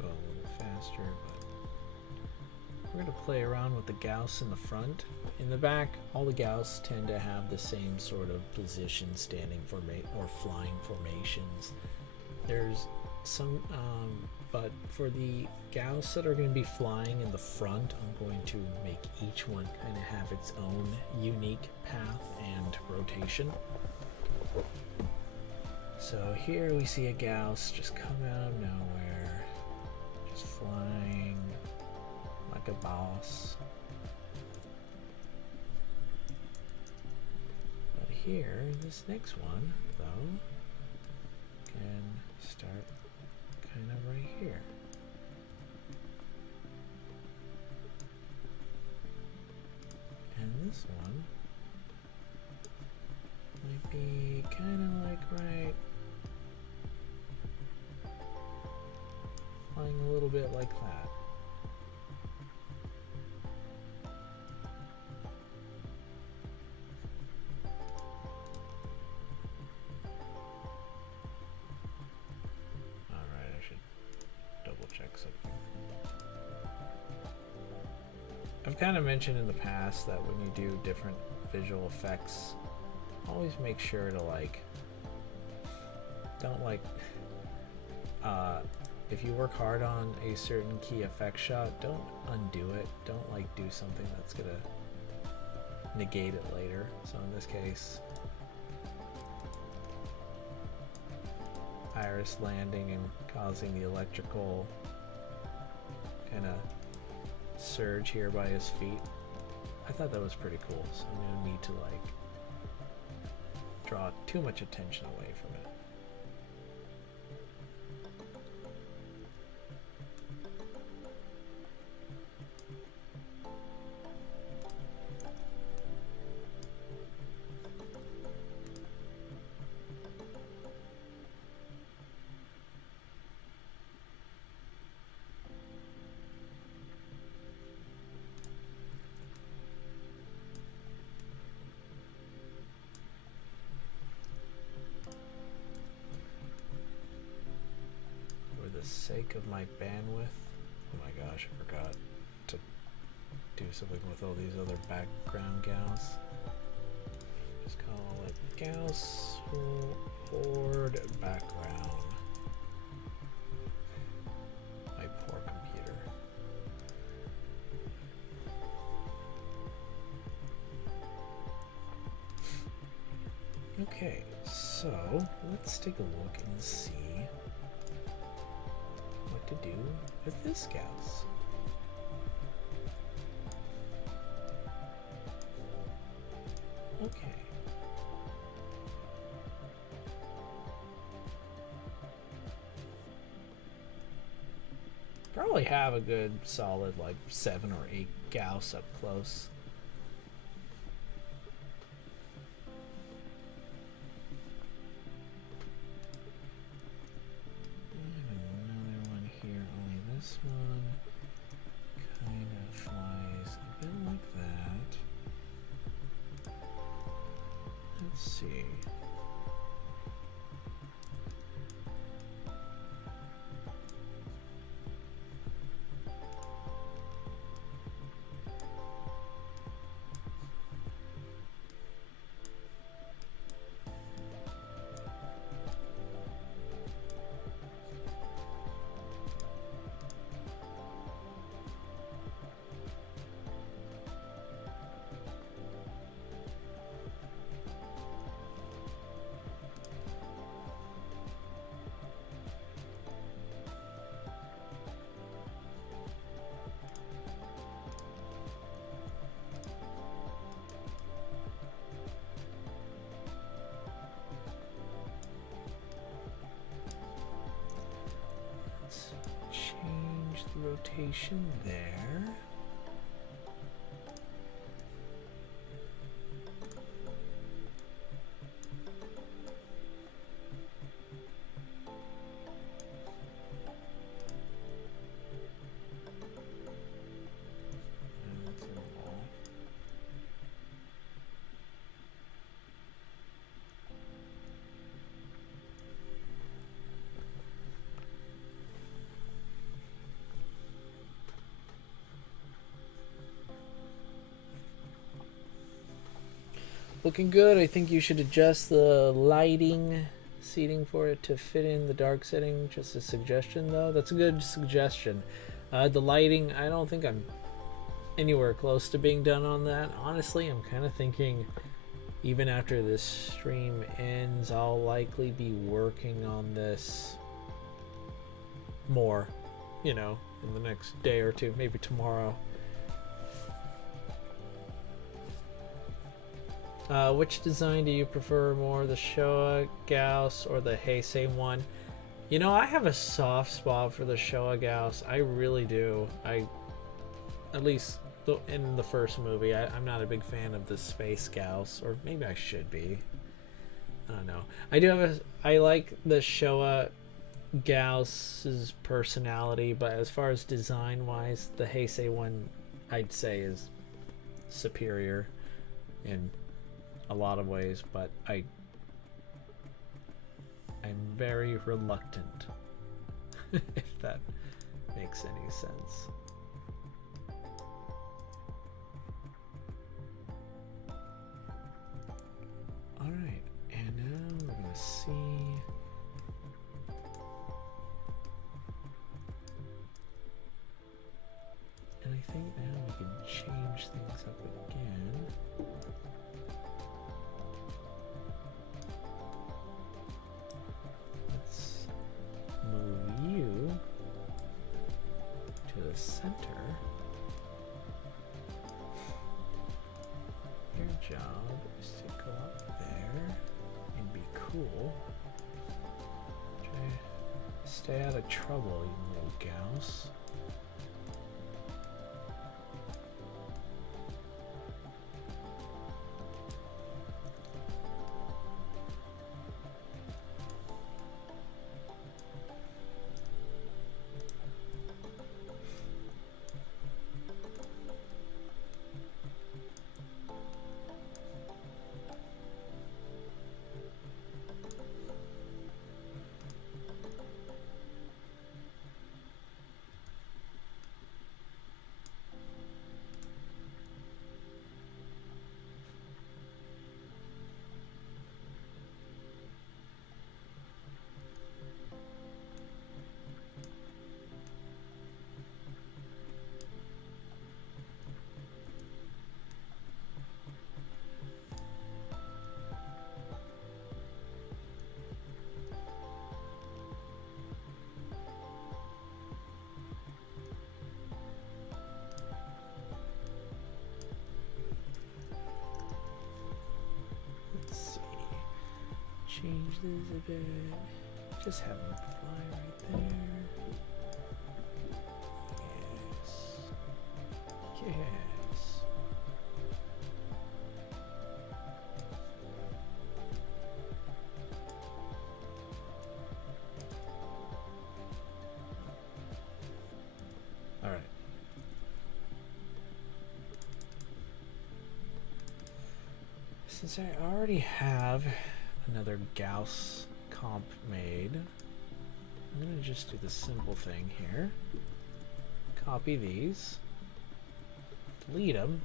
Go a little faster, but we're going to play around with the Gyaos in the front. In the back, all the Gyaos tend to have the same sort of position, standing or flying formations. There's some, but for the Gyaos that are going to be flying in the front, I'm going to make each one kind of have its own unique path and rotation. So here we see a Gyaos just come out of nowhere, just flying like a boss. But here, this next one, though, can start kind of right here. And this one might be kind of like right, flying a little bit like that. I've kind of mentioned in the past that when you do different visual effects, always make sure to don't if you work hard on a certain key effect shot, don't undo it. Don't do something that's gonna negate it later. So in this case, Iris landing and causing the electrical kind of surge here by his feet. I thought that was pretty cool, so no need to draw too much attention away from it. Sake of my bandwidth. Oh my gosh, I forgot to do something with all these other background Gyaos. Just call it Gyaos Horde background. Okay, so let's take a look and see what to do with this Gyaos. Okay. Probably have a good solid like 7 or 8 Gyaos up close. Another one here, only this one kind of flies a bit like that. Let's see. Change the rotation there. Looking good. I think you should adjust the lighting seating for it to fit in the dark setting. Just a suggestion though. That's a good suggestion. The lighting, I don't think I'm anywhere close to being done on that. Honestly, I'm kind of thinking even after this stream ends, I'll likely be working on this more, you know, in the next day or two, maybe tomorrow. Which design do you prefer more, the Showa Gyaos or the Heisei one? You know, I have a soft spot for the Showa Gyaos. I really do. At least in the first movie, I'm not a big fan of the Space Gyaos, or maybe I should be. I don't know. I like the Showa Gyaos' personality, but as far as design-wise, the Heisei one, I'd say, is superior in a lot of ways, but I'm very reluctant, if that makes any sense. All right, and now we're gonna see. And I think now we can change things up again. Let's move you to the center. Your job is to go up there and be cool. Stay out of trouble, you little Gyaos. change this a bit. Just have them fly right there. Yes. Yes. All right. Since I already have another Gyaos comp made, I'm going to just do the simple thing here. Copy these. Delete them.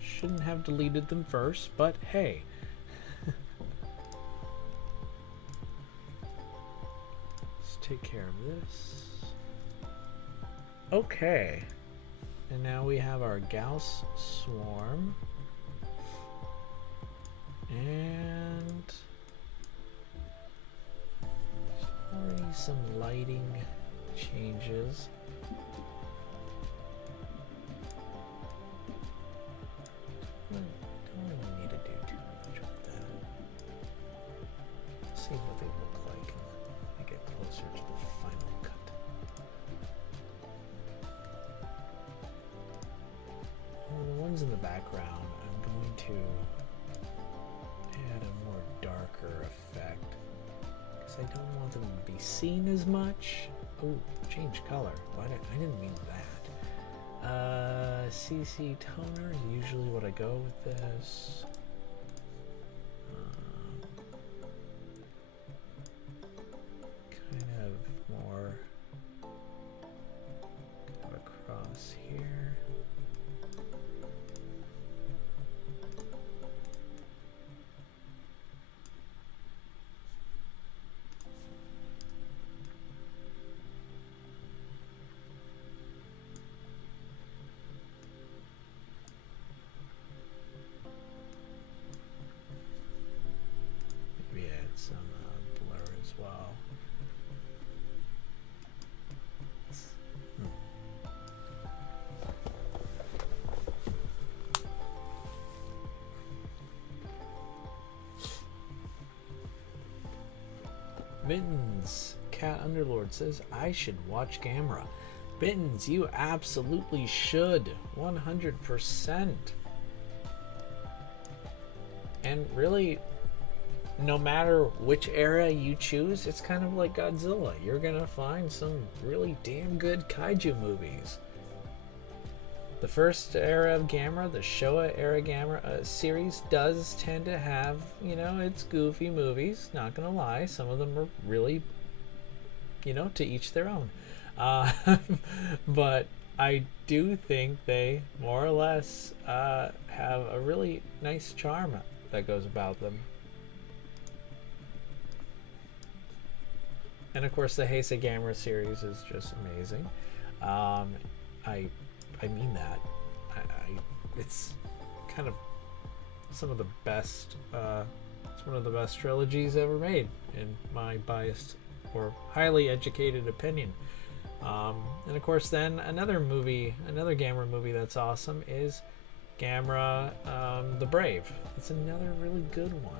Shouldn't have deleted them first, but hey. Let's take care of this. Okay. And now we have our Gyaos swarm. And already some lighting changes. Don't really need to do too much with that. See what they look like when I get closer to the final cut. And the ones in the background, I'm going to add a more darker effect because I don't want them to be seen as much. Oh, change color. I didn't mean that. CC toner is usually what I go with this. Kind of more kind of across here. Some blur as well. Mittens, Cat Underlord says I should watch Gamera. Mittens, you absolutely should. 100%. And really, no matter which era you choose, it's kind of like Godzilla. You're gonna find some really damn good kaiju movies. The first era of Gamera, the Showa era Gamera series, does tend to have, you know, it's goofy movies. Not gonna lie, some of them are really, you know, to each their own. But I do think they more or less have a really nice charm that goes about them. And of course, the Heisei Gamera series is just amazing. I mean that. It's kind of some of the best. It's one of the best trilogies ever made, in my biased or highly educated opinion. And of course, then another Gamera movie that's awesome is Gamera the Brave. It's another really good one.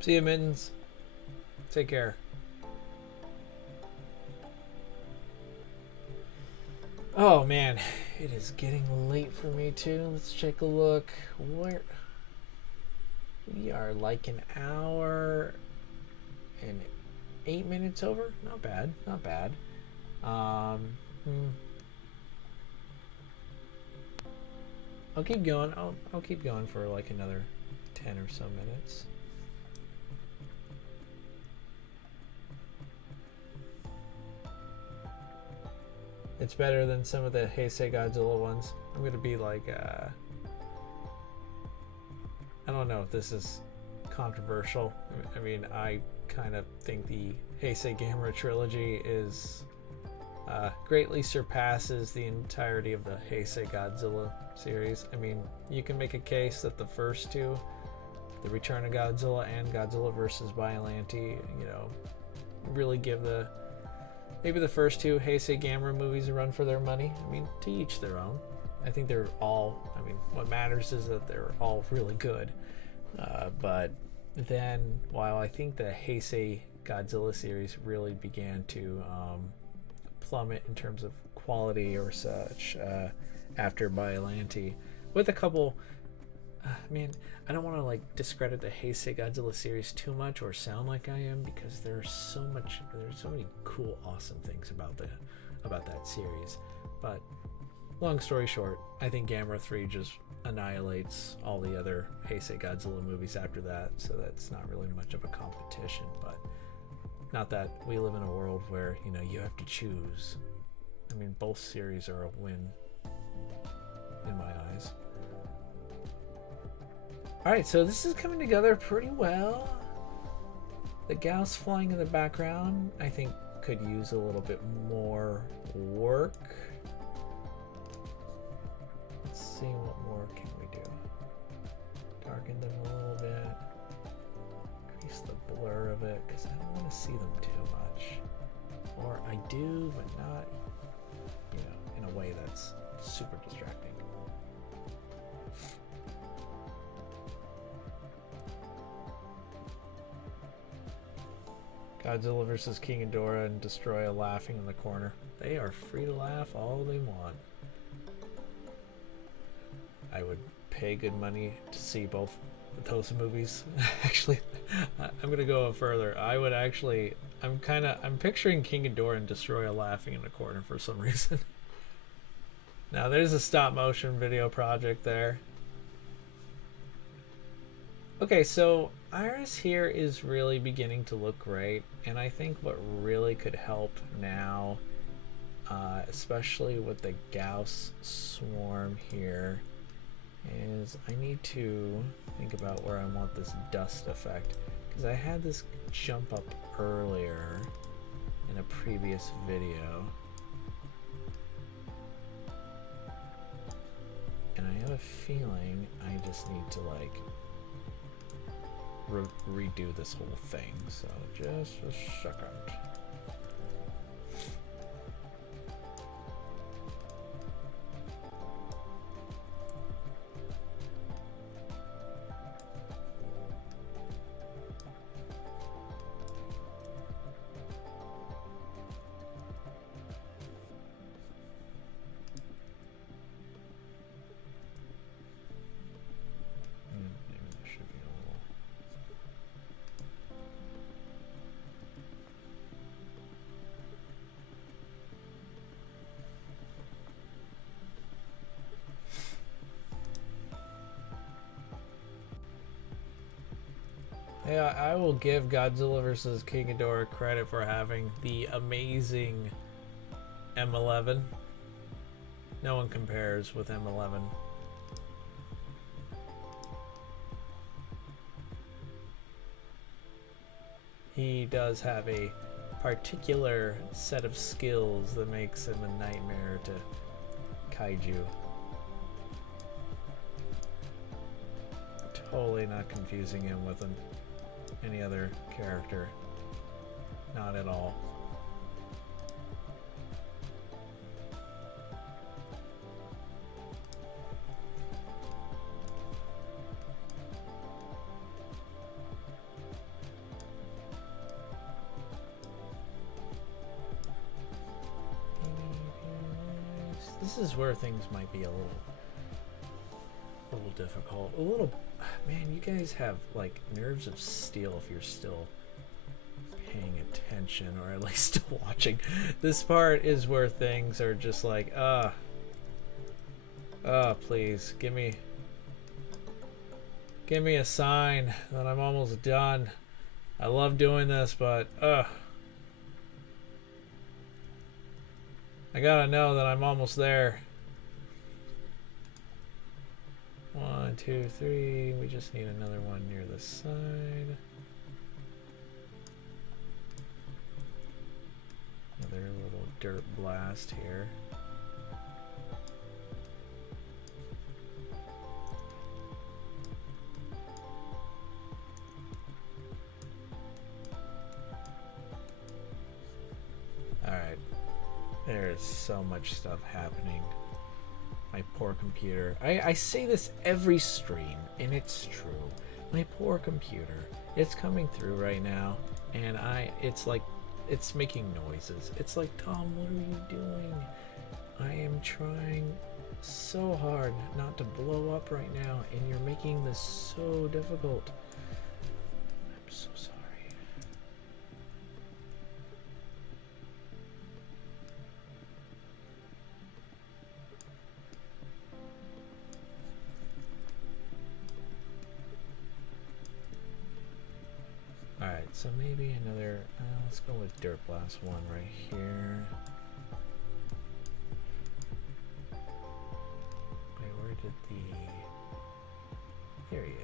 See you, Mittens. Take care. Oh man, it is getting late for me too. Let's take a look. Where we are, like an hour and 8 minutes over. Not bad, not bad. I'll keep going. I'll keep going for like another 10 or so minutes. It's better than some of the Heisei Godzilla ones. I'm gonna be like, I don't know if this is controversial. I mean, I kind of think the Heisei Gamera trilogy is greatly surpasses the entirety of the Heisei Godzilla series. I mean, you can make a case that the first two, The Return of Godzilla and Godzilla vs. Biollante, you know, really give maybe the first two Heisei Gamera movies a run for their money. I mean, to each their own. I think they're all, I mean, what matters is that they're all really good. But then, while I think the Heisei Godzilla series really began to plummet in terms of quality or such after Biollante, with a couple, man, I don't want to like discredit the Heisei Godzilla series too much or sound like I am, because there's so many cool, awesome things about that series. But long story short, I think Gamera 3 just annihilates all the other Heisei Godzilla movies after that, so that's not really much of a competition. But not that we live in a world where, you know, you have to choose. I mean, both series are a win in my eyes. Alright, so this is coming together pretty well. The Gyaos flying in the background, I think, could use a little bit more work. Let's see, what more can we do? Darken them a little bit. Increase the blur of it, because I don't want to see them too much. Or I do, but not, you know, in a way that's super distracting. Godzilla vs. King Ghidorah and Destroya laughing in the corner. They are free to laugh all they want. I would pay good money to see both those movies. Actually, I'm gonna go further. I would actually, I'm picturing King Ghidorah and Destroya laughing in the corner for some reason. Now there's a stop motion video project there. Okay, so Iris here is really beginning to look great, and I think what really could help now, especially with the Gyaos swarm here, is I need to think about where I want this dust effect, because I had this jump up earlier in a previous video, and I have a feeling I just need to like redo this whole thing, so just a second. Yeah, I will give Godzilla vs. King Ghidorah credit for having the amazing M11. No one compares with M11. He does have a particular set of skills that makes him a nightmare to kaiju. Totally not confusing him with any other character. Not at all. This is where things might be a little difficult. A little, man, you guys have like nerves of steel if you're still paying attention, or at least still watching. This part is where things are just like, please give me a sign that I'm almost done. I love doing this, but I gotta know that I'm almost there. 1, 2, 3. We just need another one near the side. Another little dirt blast here. Alright. There's so much stuff happening. My poor computer. I say this every stream, and it's true. My poor computer. It's coming through right now, and it's like, it's making noises. It's like, Tom, what are you doing? I am trying so hard not to blow up right now, and you're making this so difficult. I'm so sorry. Alright, so maybe another, let's go with Dirt Blast 1 right here. Wait, where did here he is.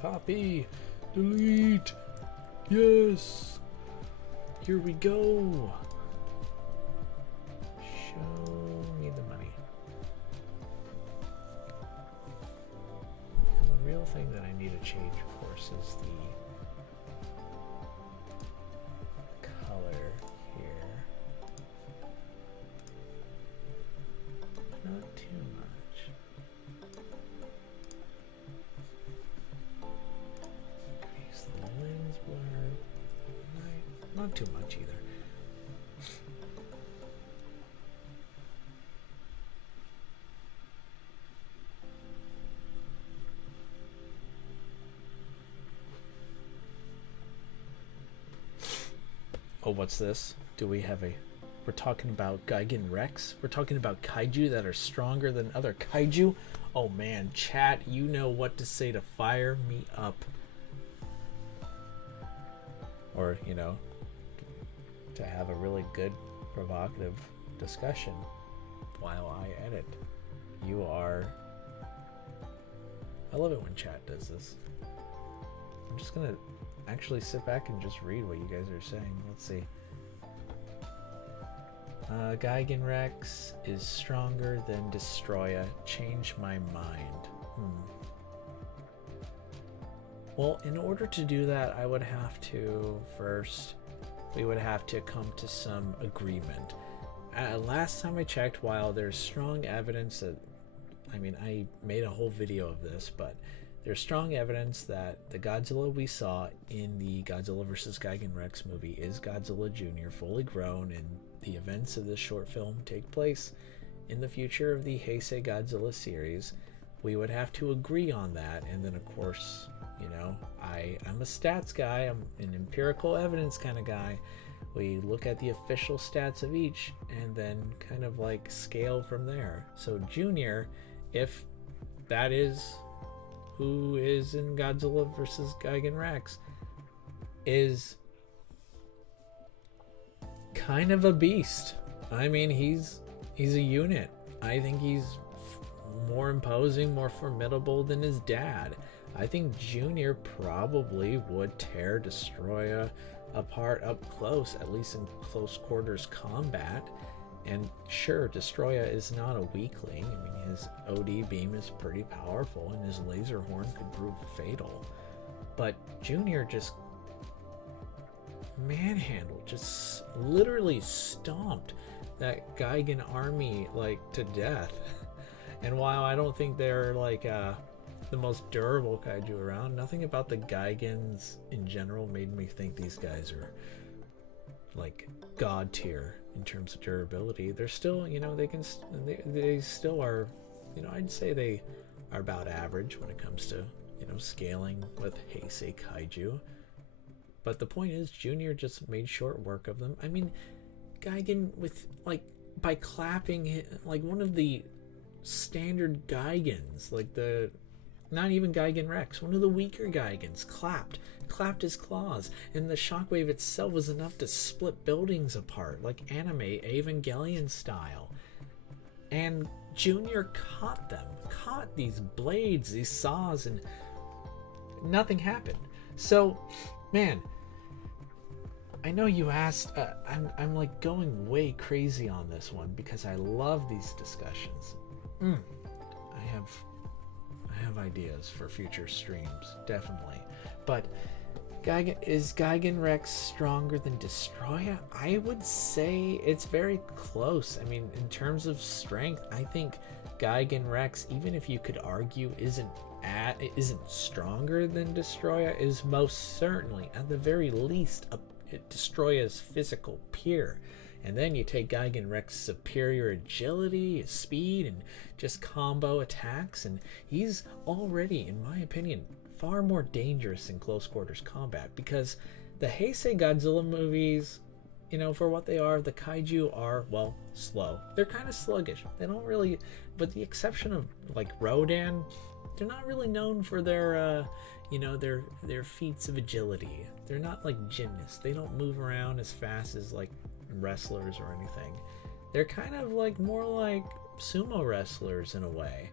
Copy, delete, yes, here we go. Show me the money. And the real thing that I need to change, of course, is the color here. Not too much. Not too much either. Oh, what's this? Do we have a... We're talking about Gigan Rex? We're talking about kaiju that are stronger than other kaiju? Oh man, chat, you know what to say to fire me up. Or, you know, to have a really good, provocative discussion while I edit. You are... I love it when chat does this. I'm just gonna actually sit back and just read what you guys are saying. Let's see. Gigan Rex is stronger than Destroya. Change my mind. Well, in order to do that, I would have to first... We would have to come to some agreement. Last time I checked, while there's strong evidence that... I mean, I made a whole video of this, but there's strong evidence that the Godzilla we saw in the Godzilla vs. Gigan Rex movie is Godzilla Jr., fully grown, and the events of this short film take place in the future of the Heisei Godzilla series. We would have to agree on that, and then of course... You know, I'm a stats guy. I'm an empirical evidence kind of guy. We look at the official stats of each and then kind of like scale from there. So Junior, if that is who is in Godzilla vs. Gigan Rex, is kind of a beast. I mean, he's a unit. I think he's more imposing, more formidable than his dad. I think Junior probably would tear Destroya apart up close, at least in close quarters combat. And sure, Destroya is not a weakling. I mean, his OD beam is pretty powerful, and his laser horn could prove fatal. But Junior just manhandled, just literally stomped that Gigan army like to death. And while I don't think they're like the most durable kaiju around, nothing about the Gigans in general made me think these guys are like god tier in terms of durability. They're still, you know, they still are, you know, I'd say they are about average when it comes to, you know, scaling with Heisei kaiju. But the point is, Junior just made short work of them. I mean, Gigan with, like, by clapping, like, one of the standard Gigans, like the, not even Gigan Rex, one of the weaker Gigans, clapped his claws, and the shockwave itself was enough to split buildings apart, like anime Evangelion style. And Junior caught these blades, these saws, and nothing happened. So, man, I know you asked, I'm like going way crazy on this one because I love these discussions. I have ideas for future streams, definitely. But is Gigan Rex stronger than Destroya? I would say it's very close. I mean, in terms of strength, I think Gigan Rex, even if you could argue isn't stronger than Destroya, is most certainly, at the very least, Destroya's physical peer. And then you take Gigan Rex's superior agility, his speed, and just combo attacks, and he's already, in my opinion, far more dangerous in close quarters combat, because the Heisei Godzilla movies, you know, for what they are, the kaiju are, well, slow. They're kind of sluggish. They don't really, with the exception of, like, Rodan, they're not really known for their, you know, their feats of agility. They're not like gymnasts. They don't move around as fast as, like, wrestlers or anything. They're kind of like more like sumo wrestlers in a way.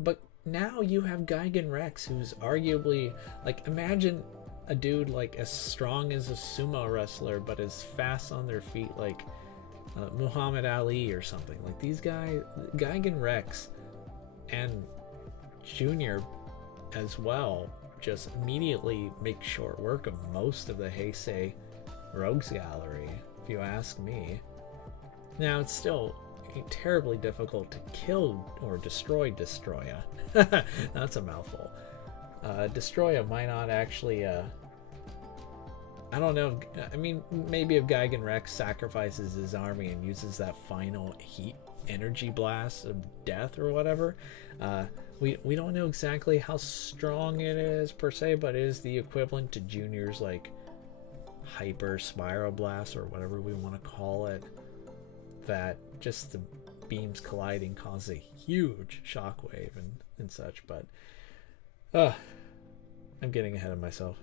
But now you have Gigan Rex, who's arguably, like, imagine a dude like as strong as a sumo wrestler but as fast on their feet like Muhammad Ali or something. Like, these guys, Gigan Rex and Junior as well, just immediately make short work of most of the Heisei Rogues Gallery, if you ask me. Now, it's still terribly difficult to kill or destroy Destroya. That's a mouthful. Destroya might not actually, I don't know, I mean, maybe if Gigan Rex sacrifices his army and uses that final heat energy blast of death or whatever, we don't know exactly how strong it is per se, but it is the equivalent to Junior's, like, hyper spiral blast or whatever we want to call it, that just the beams colliding cause a huge shockwave and such. But I'm getting ahead of myself.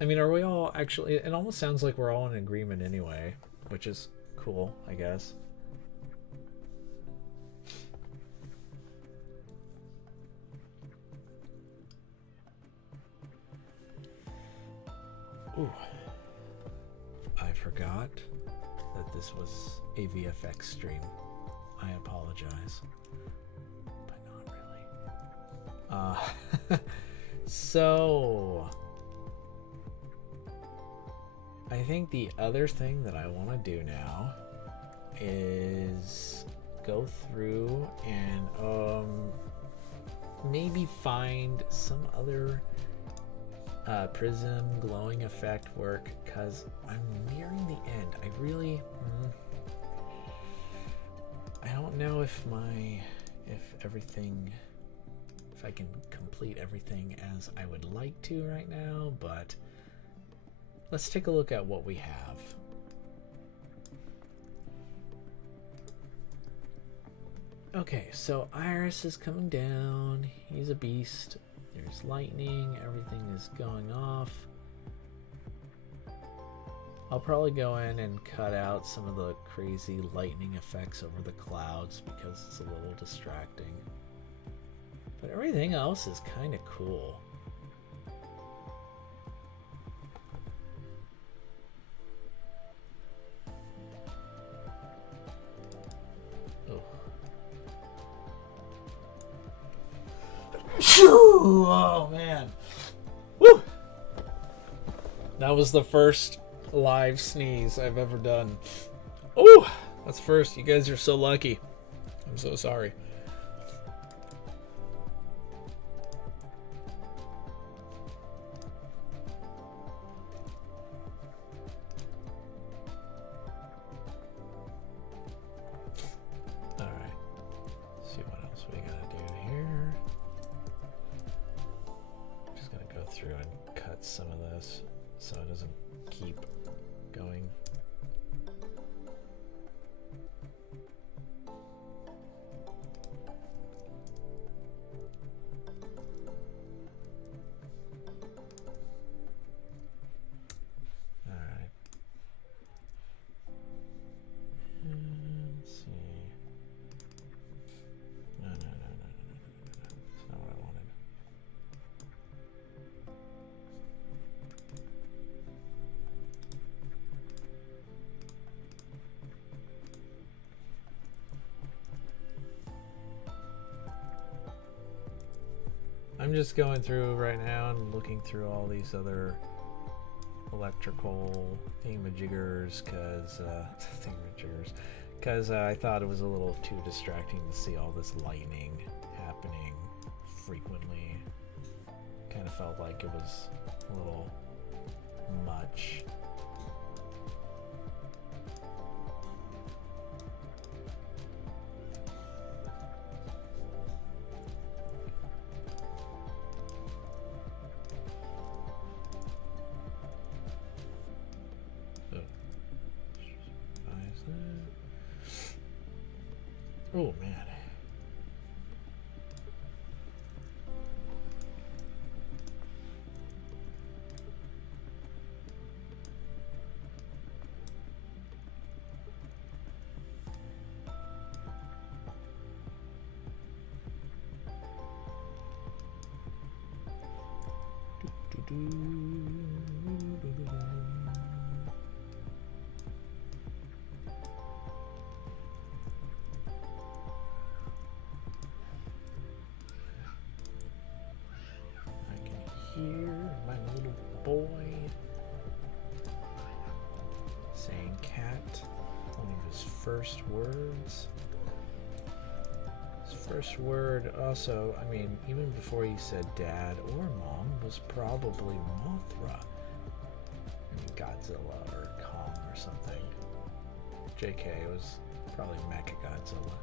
I mean, are we all actually, it almost sounds like we're all in agreement anyway, which is cool, I guess. Ooh, I forgot that this was a VFX stream. I apologize, but not really. So I think the other thing that I want to do now is go through and maybe find some other prism glowing effect work, because I'm nearing the end. I really I don't know if I can complete everything as I would like to right now, but let's take a look at what we have. Okay, so Iris is coming down. He's a beast. There's lightning. Everything is going off. I'll probably go in and cut out some of the crazy lightning effects over the clouds because it's a little distracting. But everything else is kind of cool. Oh man. Woo! That was the first live sneeze I've ever done. Oh, that's first. You guys are so lucky. I'm so sorry. some of this so it doesn't keep going. I'm just going through right now and looking through all these other electrical thingamajiggers because I thought it was a little too distracting to see all this lightning happening frequently. Kind of felt like it was a little much. Oh man. Hear my little boy saying cat, one of his first words. His first word also, I mean, even before he said dad or mom, was probably Mothra. I mean, Godzilla or Kong or something. JK, it was probably Mechagodzilla.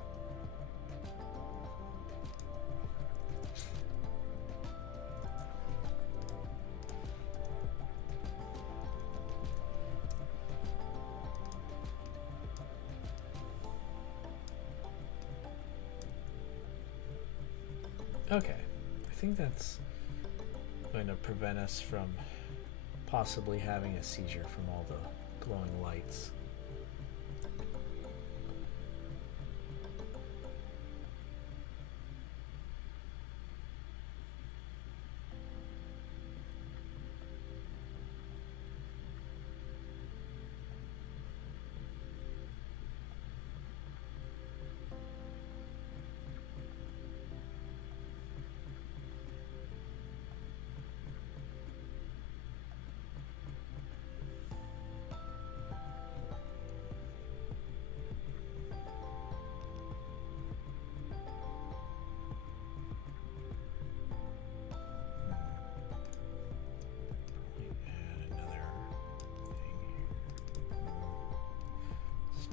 Okay, I think that's going to prevent us from possibly having a seizure from all the glowing lights.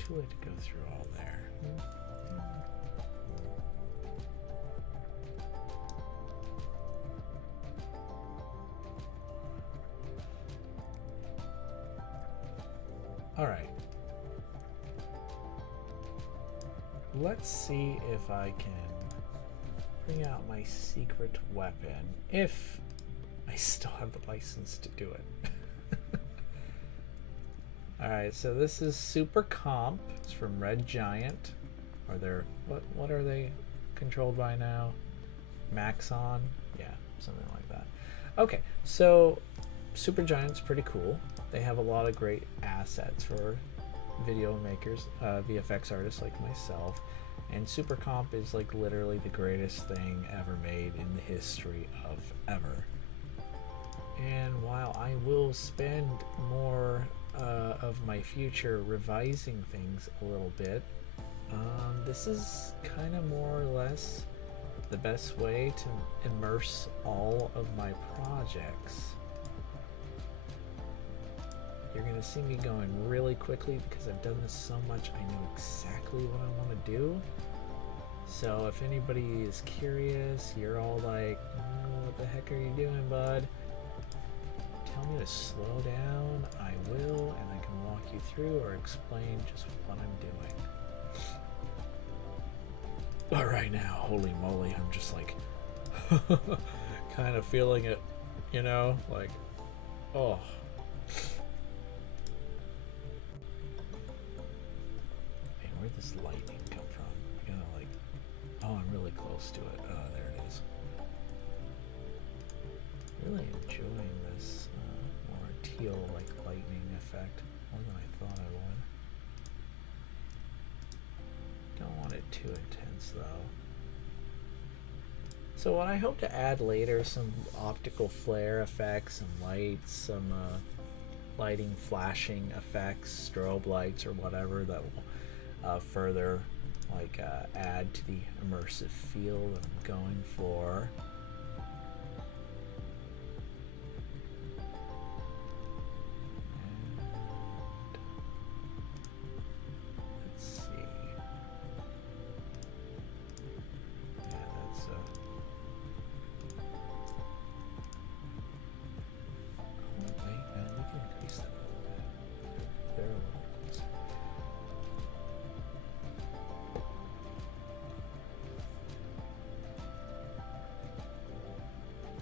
Too late to go through all there. All right. Let's see if I can bring out my secret weapon, if I still have the license to do it. Alright, so this is Super Comp. It's from Red Giant. Are there what are they controlled by now? Maxon? Yeah, something like that. Okay, so Super Giant's pretty cool. They have a lot of great assets for video makers, VFX artists like myself. And Super Comp is like literally the greatest thing ever made in the history of ever. And while I will spend more of my future revising things a little bit, this is kind of more or less the best way to immerse all of my projects. You're gonna see me going really quickly because I've done this so much. I know exactly what I want to do. So if anybody is curious, you're all like, oh, what the heck are you doing, bud? tell me to slow down, I will, and I can walk you through or explain just what I'm doing. But right now, holy moly, I'm just like kind of feeling it, you know, like, oh. Man, where'd this lightning come from? You know, like, oh, I'm really close to it. Oh, there it is. Really enjoying this more teal like lightning effect more than I thought I would. Don't want it too intense though. So what I hope to add later, some optical flare effects, some lights, some lighting flashing effects, strobe lights or whatever that will further like add to the immersive feel that I'm going for.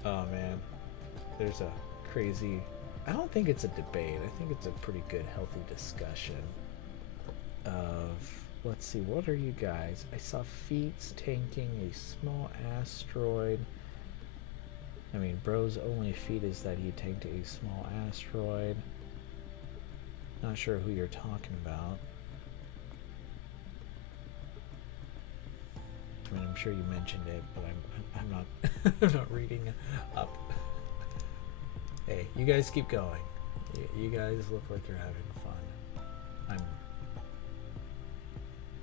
Oh man, there's a crazy, I don't think it's a debate, I think it's a pretty good healthy discussion of, let's see, what are you guys? I saw Feats tanking a small asteroid. I mean, bro's only feat is that he tanked a small asteroid. Not sure who you're talking about. I mean, I'm sure you mentioned it, but I'm not I'm not reading up. Hey, you guys keep going. You guys look like you're having fun. I'm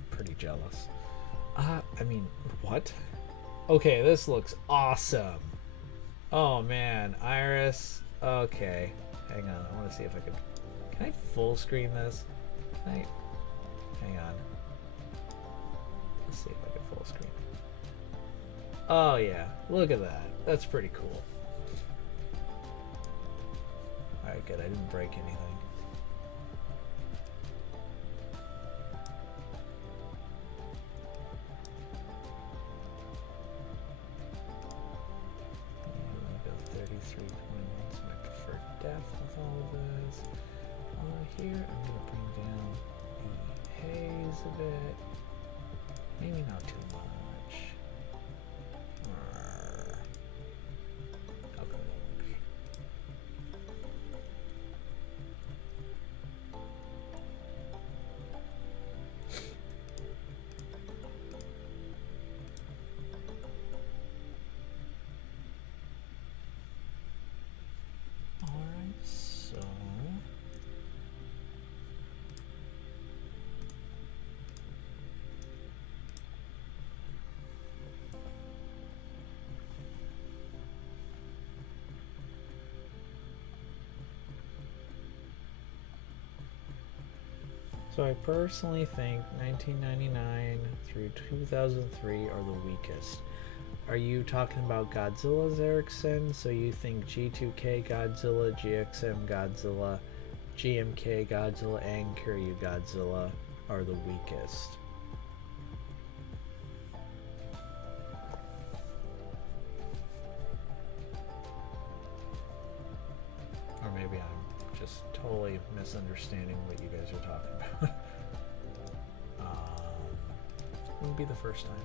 pretty jealous. I mean, what? Okay, this looks awesome. Oh man, Iris. Okay, hang on. I want to see if I can I full screen this? Can I? Hang on. Let's see if I can full screen. Oh yeah, look at that. That's pretty cool. Alright, good. I didn't break anything. Yeah, 33 points. My preferred depth with all of this. Here, I'm going to bring down the haze a bit. Maybe not too much. Okay. Alright, so So I personally think 1999 through 2003 are the weakest. Are you talking about Godzilla's Ericsson? So you think G2K Godzilla, GXM Godzilla, GMK Godzilla, and Kiryu Godzilla are the weakest? Or maybe I'm just totally misunderstanding what you guys are talking about. Wouldn't be the first time.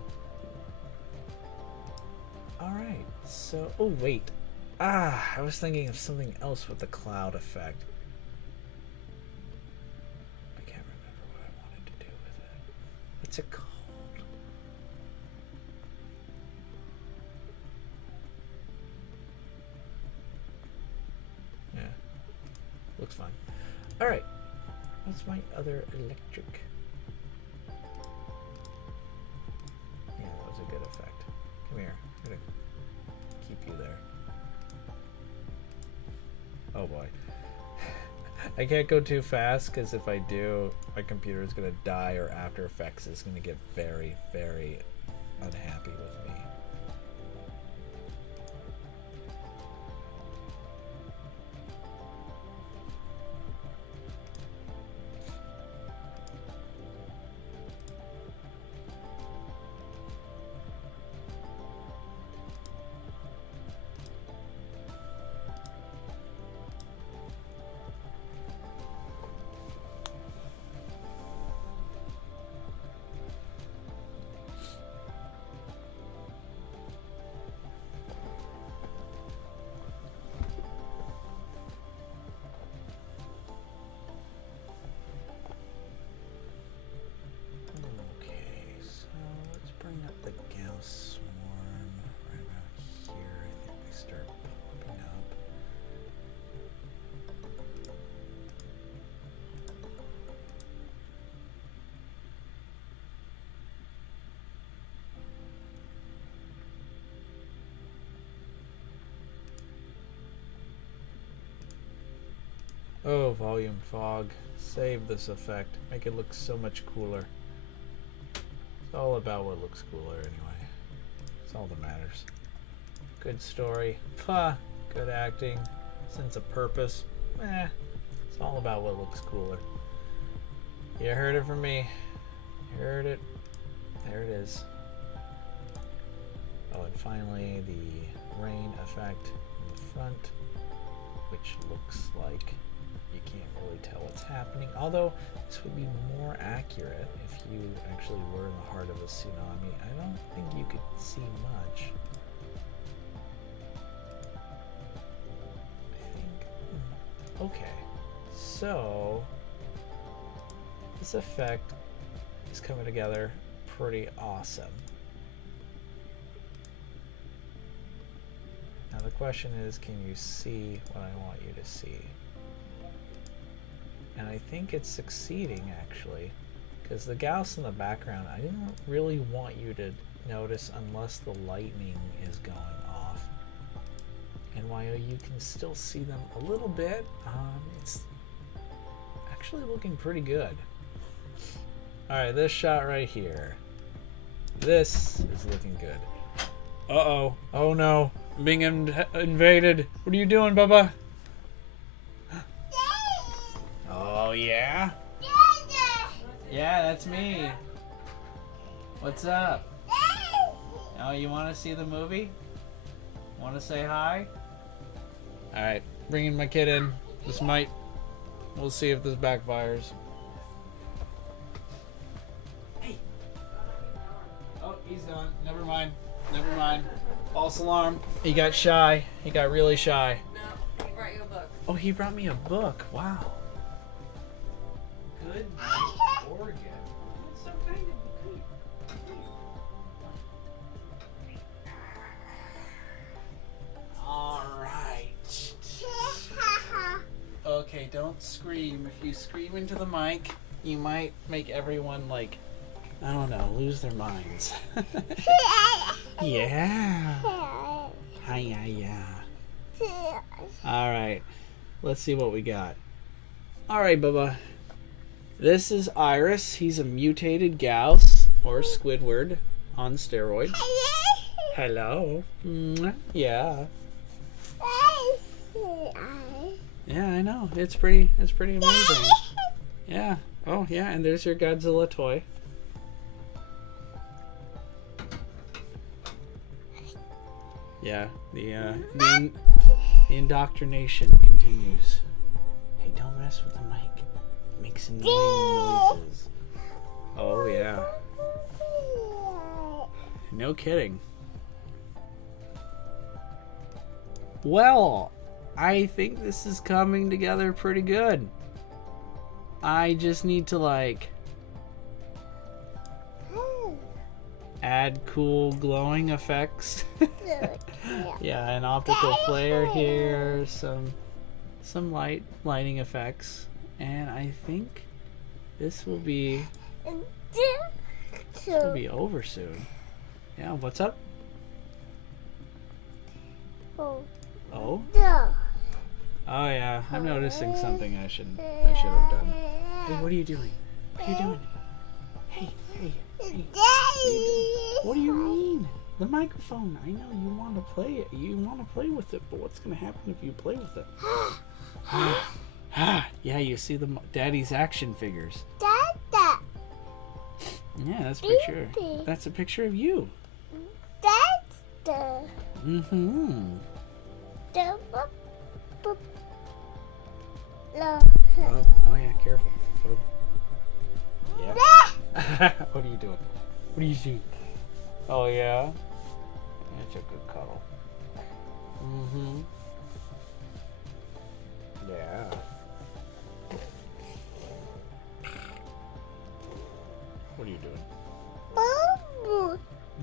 Alright, so... Oh, wait. I was thinking of something else with the cloud effect. I can't remember what I wanted to do with it. What's it called? Yeah. Looks fine. Alright. What's my other electric? Yeah, that was a good effect. Come here. I'm gonna keep you there. Oh boy. I can't go too fast because if I do, my computer is gonna die or After Effects is gonna get very, very unhappy with me. Oh, volume fog. Save this effect. Make it look so much cooler. It's all about what looks cooler anyway. It's all that matters. Good story. Good acting. Sense of purpose. It's all about what looks cooler. You heard it from me. You heard it. There it is. Oh, and finally the rain effect in the front, which looks like you can't really tell what's happening. Although this would be more accurate if you actually were in the heart of a tsunami. I don't think you could see much. I think. Okay. So this effect is coming together pretty awesome. Now the question is, can you see what I want you to see? And I think it's succeeding actually, because the Gyaos in the background, I didn't really want you to notice unless the lightning is going off. And while you can still see them a little bit, it's actually looking pretty good. Alright, this shot right here. This is looking good. Uh-oh. Oh no. I'm being invaded. What are you doing, Bubba? Oh, yeah? Yeah, that's me. What's up? Oh, you want to see the movie? Want to say hi? Alright, bringing my kid in. This might... We'll see if this backfires. Hey! Oh, he's gone. Never mind. Never mind. False alarm. He got shy. He got really shy. No, he brought you a book. Oh, he brought me a book. Wow. Good organ. That's so kind of you. All right. Okay, don't scream. If you scream into the mic, you might make everyone, like, I don't know, lose their minds. Yeah. Hi. All right. Let's see what we got. All right, Bubba. This is Iris. He's a mutated Gyaos, or Squidward, on steroids. Hello. Yeah. Yeah, I know. It's pretty amazing. Yeah. Oh, yeah, and there's your Godzilla toy. Yeah, the indoctrination continues. Hey, don't mess with the mic. It makes annoying noises. Oh, yeah. No kidding. Well, I think this is coming together pretty good. I just need to, like, add cool glowing effects. Yeah, an optical flare here, some lighting effects, and I think this will be over soon. Yeah, what's up? Oh? Oh yeah, I'm noticing something I should have done. Hey, what are you doing? What are you doing? Hey. What do you mean? The microphone. I know you want to play it. You want to play with it, but what's going to happen if you play with it? Yeah, you see the Daddy's action figures. Dada. Yeah, that's a picture. That's a picture of you. Dada. Mm-hmm. Oh yeah, careful. Oh. Yeah. What are you doing? What do you see? Oh yeah? That's a good cuddle. Mm-hmm. Yeah. What are you doing? Boo boo.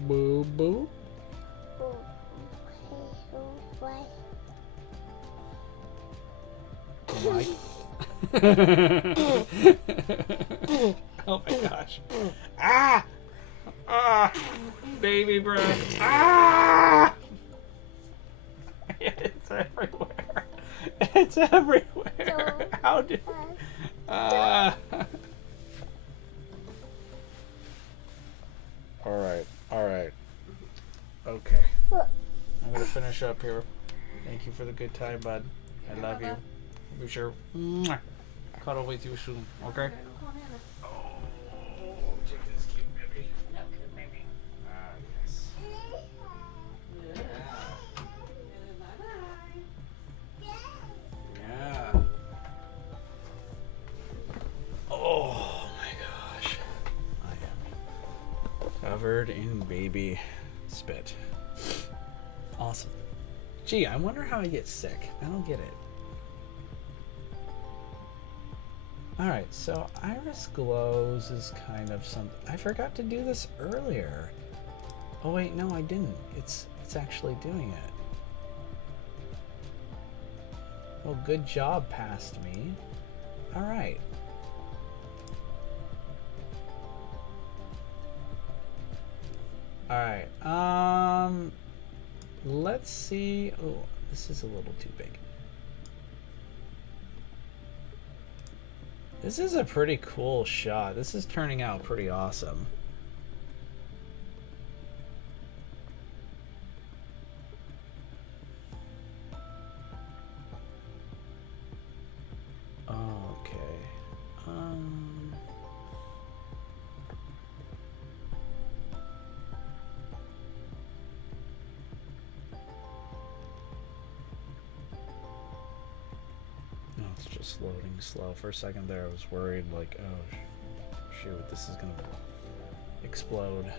Boo boo? Mike. Oh my gosh. Baby breath. It's everywhere. It's everywhere. How did? All right. All right. Okay. I'm gonna finish up here. Thank you for the good time, bud. I love you. Be sure. Cuddle with you soon. Okay. Oh, take this cute baby. No, cute baby. Yes. Yeah. Yeah. Oh my gosh. I am covered in baby spit. Awesome. Gee, I wonder how I get sick. I don't get it. Alright, so Iris Glows is kind of something. I forgot to do this earlier. Oh wait, no I didn't. It's actually doing it. Well, good job past me. Alright. Alright, let's see. Oh, this is a little too big. This is a pretty cool shot. This is turning out pretty awesome. Okay. It's just loading slow. For a second there I was worried, like, oh shoot, this is gonna explode.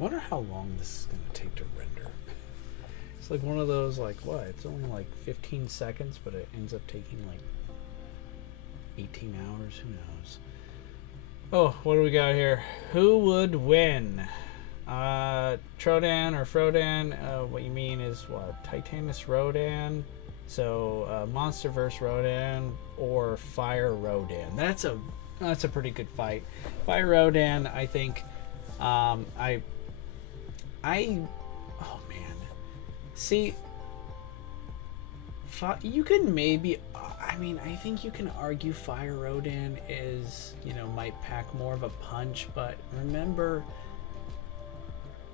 Wonder how long this is going to take to render. It's like one of those, like, what? It's only like 15 seconds, but it ends up taking like 18 hours. Who knows? Oh, what do we got here? Who would win? Trodan or Frodan? What you mean is what? Titanus Rodan? So, Monsterverse Rodan or Fire Rodan? That's a pretty good fight. Fire Rodan, I think. Oh man, see, you can maybe, I mean, I think you can argue Fire Rodan is, you know, might pack more of a punch, but remember,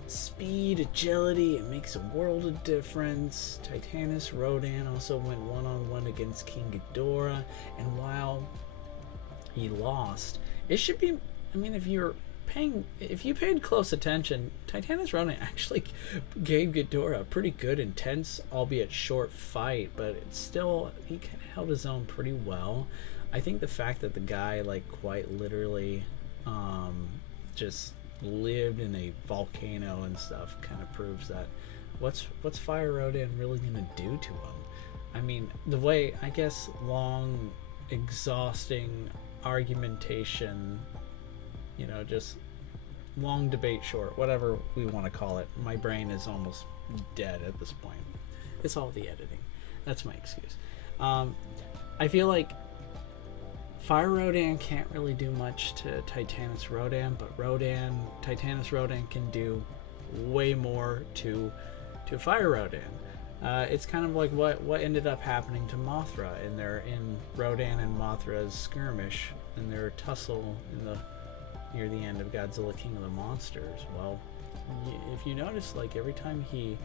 speed, agility, it makes a world of difference. Titanus Rodan also went one-on-one against King Ghidorah, and while he lost, it should be, I mean, if you paid close attention, Titanus Rodan actually gave Ghidorah a pretty good, intense, albeit short fight, but it's still, he kind of held his own pretty well. I think the fact that the guy, like, quite literally just lived in a volcano and stuff kind of proves that what's Fire Rodan really gonna do to him? I mean, the way, I guess, long, exhausting argumentation, you know, just long debate short, whatever we want to call it. My brain is almost dead at this point. It's all the editing. That's my excuse. I feel like Fire Rodan can't really do much to Titanus Rodan, but Titanus Rodan can do way more to Fire Rodan. It's kind of like what ended up happening to Mothra in Rodan and Mothra's skirmish and their tussle near the end of Godzilla King of the Monsters. Well, if you notice, like, every time he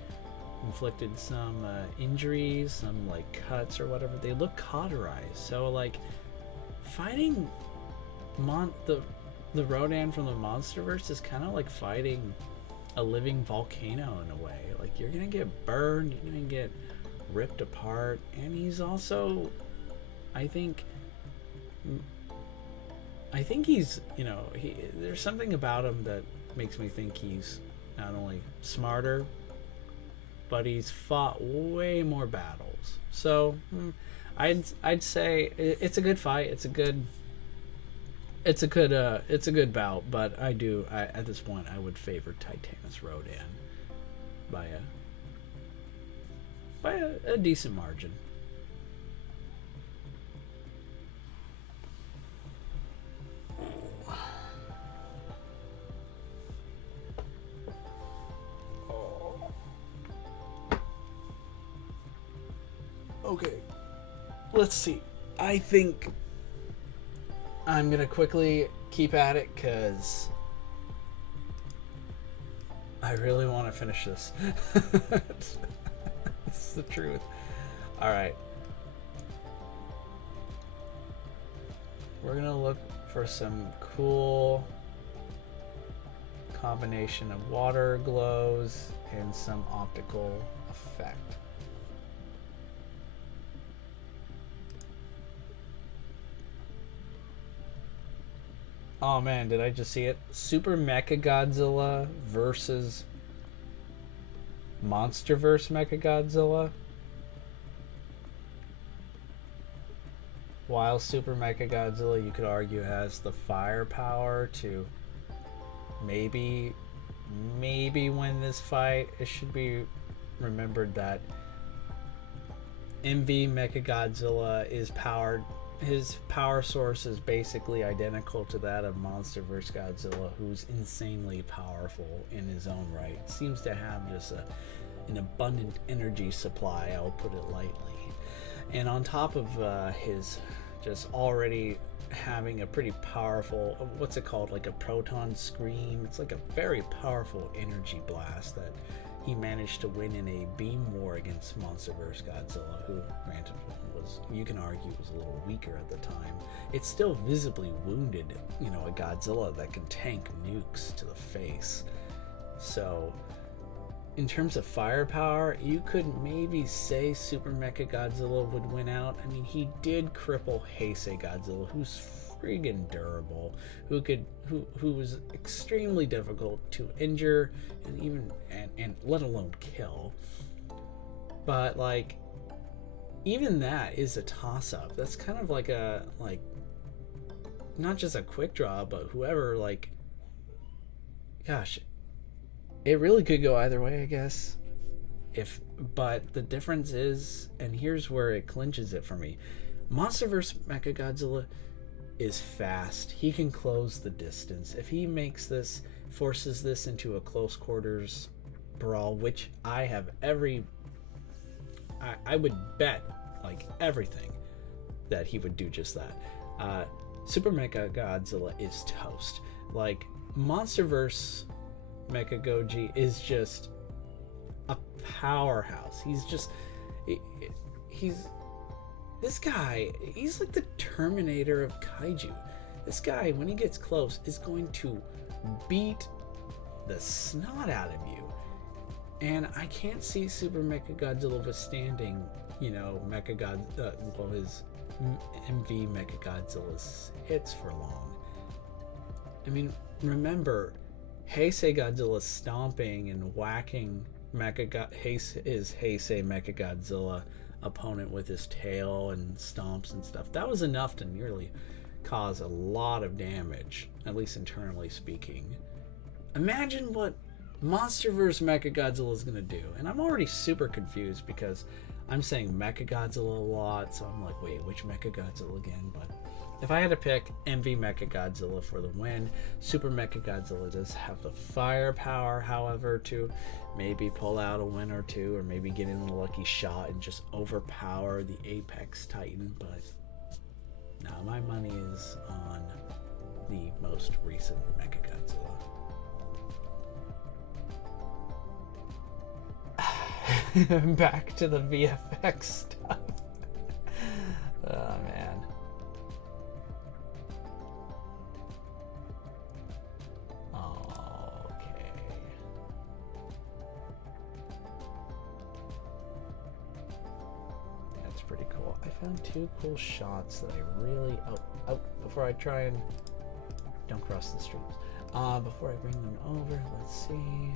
inflicted some injuries, some like cuts or whatever, they look cauterized. So like fighting the Rodan from the Monsterverse is kind of like fighting a living volcano in a way. Like, you're gonna get burned, you're gonna get ripped apart, and he's also, I think he's, there's something about him that makes me think he's not only smarter, but he's fought way more battles. So I'd say it's a good fight. It's a good bout. But at this point I would favor Titanus Rodan by a decent margin. Okay, let's see. I think I'm gonna quickly keep at it because I really want to finish this. This is the truth. All right, we're gonna look for some cool combination of water glows and some optical effect. Oh man, did I just see it? Super Mechagodzilla versus Monsterverse Mechagodzilla. While Super Mechagodzilla, you could argue, has the firepower to maybe win this fight. It should be remembered that MV Mechagodzilla is powered. His power source is basically identical to that of Monsterverse Godzilla, who's insanely powerful in his own right. Seems to have just an abundant energy supply, I'll put it lightly. And on top of his just already having a pretty powerful, what's it called, like a proton scream, it's like a very powerful energy blast that he managed to win in a beam war against Monsterverse Godzilla, who granted was, you can argue, was a little weaker at the time. It's still visibly wounded, a Godzilla that can tank nukes to the face. So in terms of firepower, you could maybe say Super Mechagodzilla would win out. I mean, he did cripple Heisei Godzilla, who's friggin' durable, who was extremely difficult to injure and let alone kill. But like, even that is a toss-up. That's kind of like not just a quick draw, but whoever, like, gosh, it really could go either way, I guess. But the difference is, and here's where it clinches it for me, Monsterverse Mechagodzilla is fast. He can close the distance. If he forces this into a close quarters brawl, which I would bet like everything that he would do just that. Super Mechagodzilla is toast. Like, Monsterverse Mechagoji is just a powerhouse. This guy, he's like the Terminator of kaiju. This guy, when he gets close, is going to beat the snot out of you. And I can't see Super Mechagodzilla withstanding, his MV Mechagodzilla's hits for long. I mean, remember, Heisei Godzilla stomping and whacking his Heisei Mechagodzilla opponent with his tail and stomps and stuff. That was enough to nearly cause a lot of damage, at least internally speaking. Imagine what Monsterverse Mechagodzilla is going to do. And I'm already super confused because I'm saying Mechagodzilla a lot, so I'm like, wait, which Mechagodzilla again? But if I had to pick, MV Mechagodzilla for the win. Super Mechagodzilla does have the firepower, however, to maybe pull out a win or two, or maybe get in a lucky shot and just overpower the Apex Titan. But no, my money is on the most recent Mechagodzilla. Back to the VFX stuff. Oh man. pretty cool. I found two cool shots that I really... Oh, before I try and... Don't cross the streams. Before I bring them over, let's see...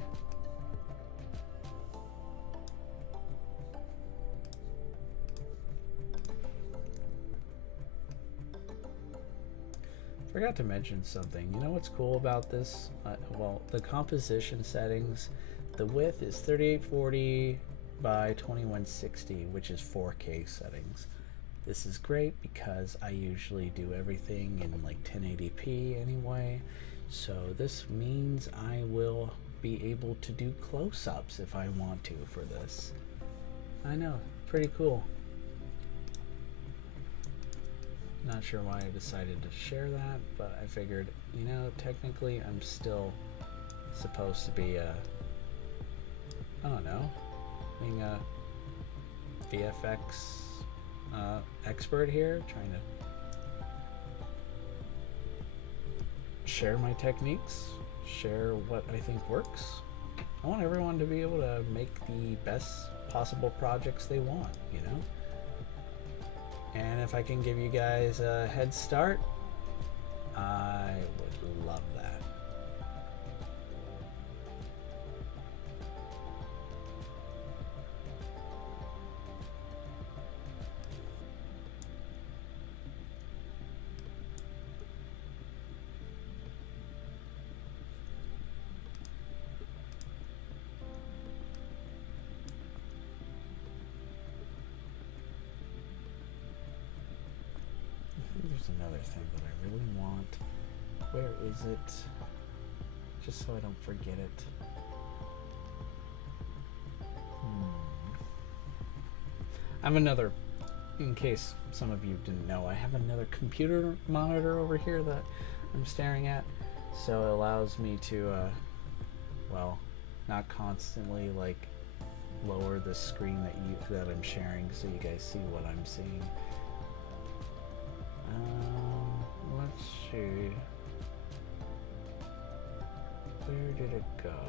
Forgot to mention something. You know what's cool about this? Well, the composition settings, the width is 3840 by 2160, which is 4K settings. This is great because I usually do everything in like 1080p anyway, so this means I will be able to do close-ups if I want to for this. I know, pretty cool. Not sure why I decided to share that, but I figured, you know, technically I'm still supposed to be a, I don't know, being a VFX expert here, trying to share my techniques, share what I think works. I want everyone to be able to make the best possible projects they want, you know? And if I can give you guys a head start, I would love that. There's another thing that I really want. Where is it? Just so I don't forget it. I have another, in case some of you didn't know, I have another computer monitor over here that I'm staring at. So it allows me to, well, not constantly like lower the screen that I'm sharing so you guys see what I'm seeing. Let's see. Where did it go?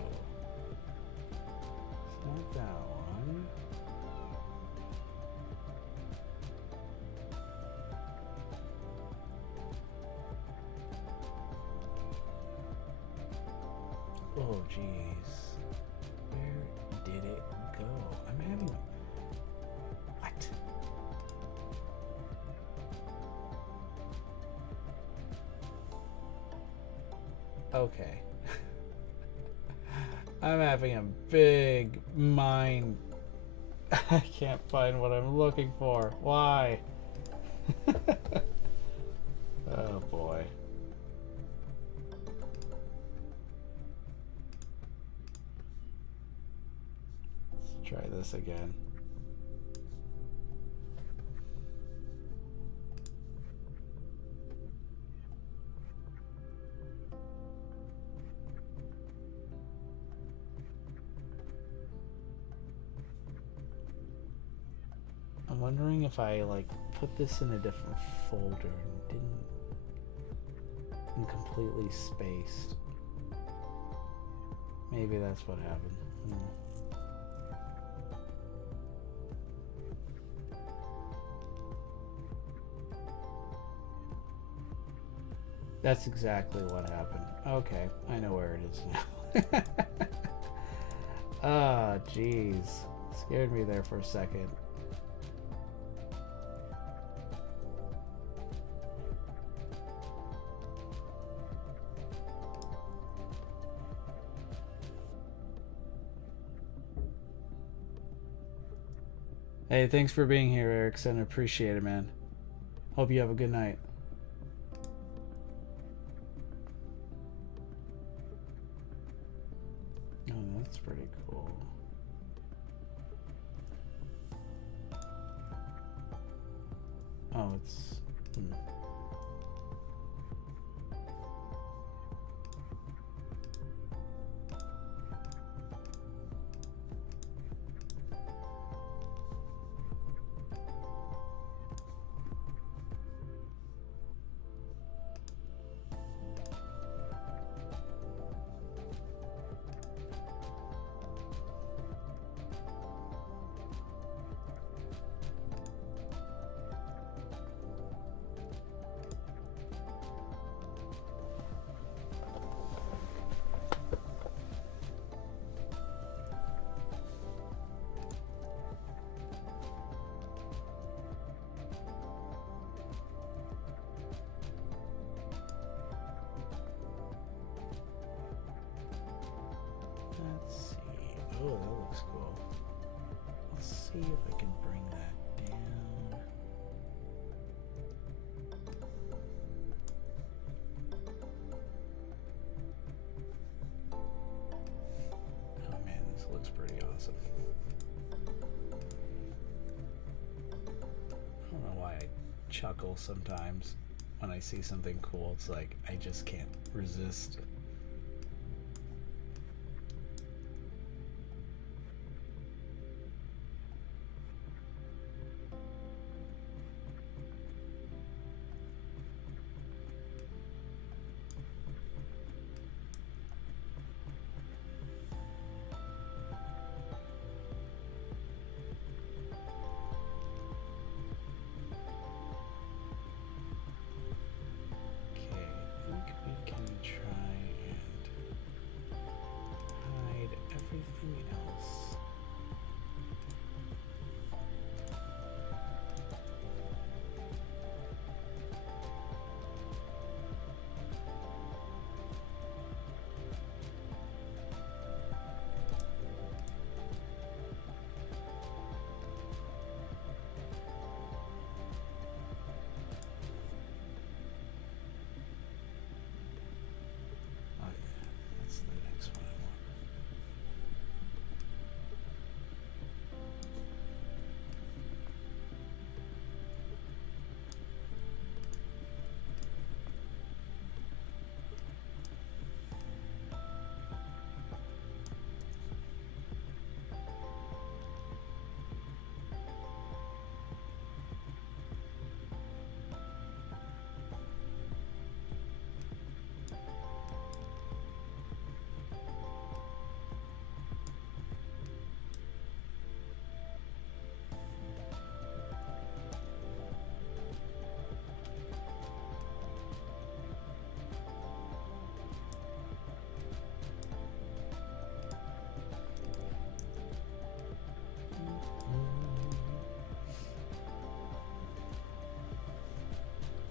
It's not that one. Oh, jeez. Where did it go? I'm having... What? Okay. I'm having a big mind. I can't find what I'm looking for. Why? Oh boy. Let's try this again. I'm wondering if I like put this in a different folder and completely spaced. Maybe that's what happened. That's exactly what happened. Okay, I know where it is now. Ah, jeez. Scared me there for a second. Hey, thanks for being here, Erickson. Appreciate it, man. Hope you have a good night. Oh, that's pretty cool. Oh, it's... see if I can bring that down. Oh man, this looks pretty awesome. I don't know why I chuckle sometimes when I see something cool. It's like I just can't resist.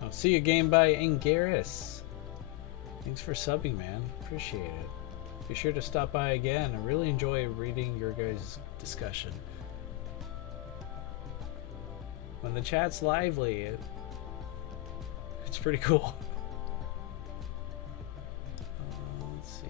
I'll see you game by Angaris. Thanks for subbing, man. Appreciate it. Be sure to stop by again. I really enjoy reading your guys' discussion. When the chat's lively, it's pretty cool. Let's see.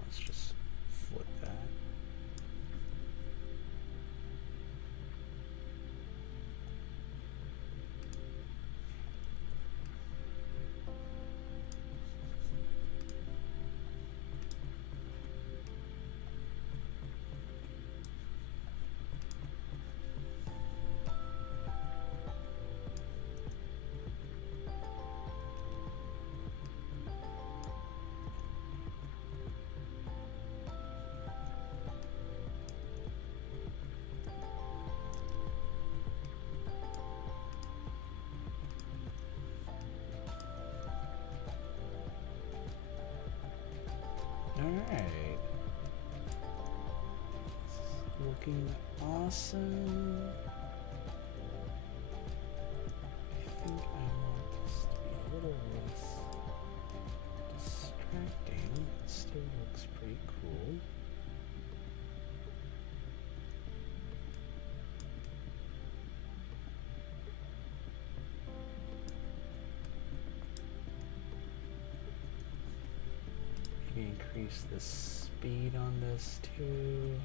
Let's just flip that. Alright. Looking awesome. I think I want this to be a little less distracting. It still looks pretty cool. Increase the speed on this too,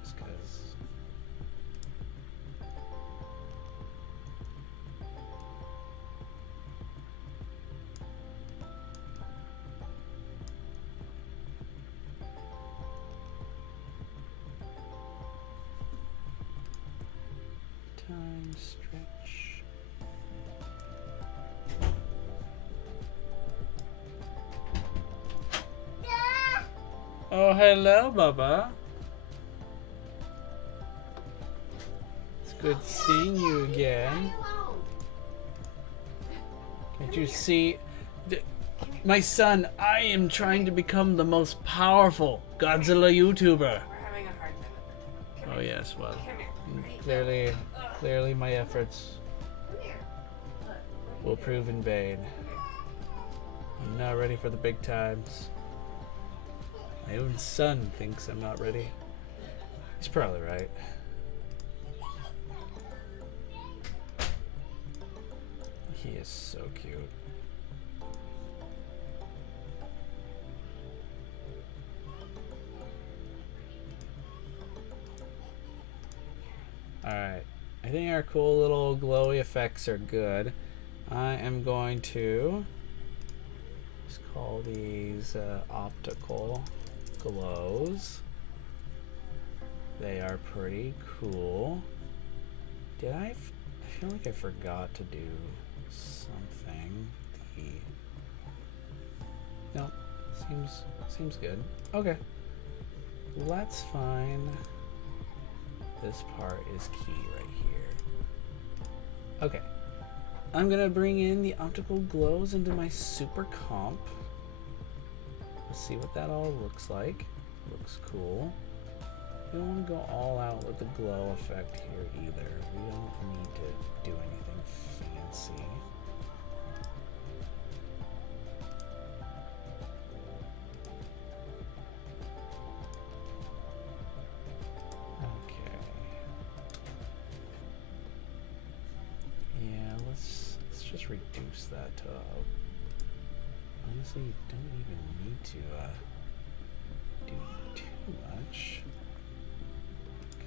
just because. Time stretch. Oh, hello, Bubba. It's good seeing you again. Can't you see? My son, I am trying to become the most powerful Godzilla YouTuber. We're having a hard time with it. Oh yes, well, Come here. clearly my efforts Come here. Look. will prove in vain. I'm not ready for the big times. My own son thinks I'm not ready. He's probably right. He is so cute. Alright, I think our cool little glowy effects are good. I am going to just call these optical glows. They are pretty cool. Did I feel like I forgot to do something. No, seems good. Okay, let's find. This part is key right here. Okay, I'm gonna bring in the optical glows into my super comp. Let's see what that all looks like. Looks cool. We don't want to go all out with the glow effect here either. We don't need to do anything fancy. Okay. Yeah, let's just reduce that to. Honestly, you don't even need to do too much.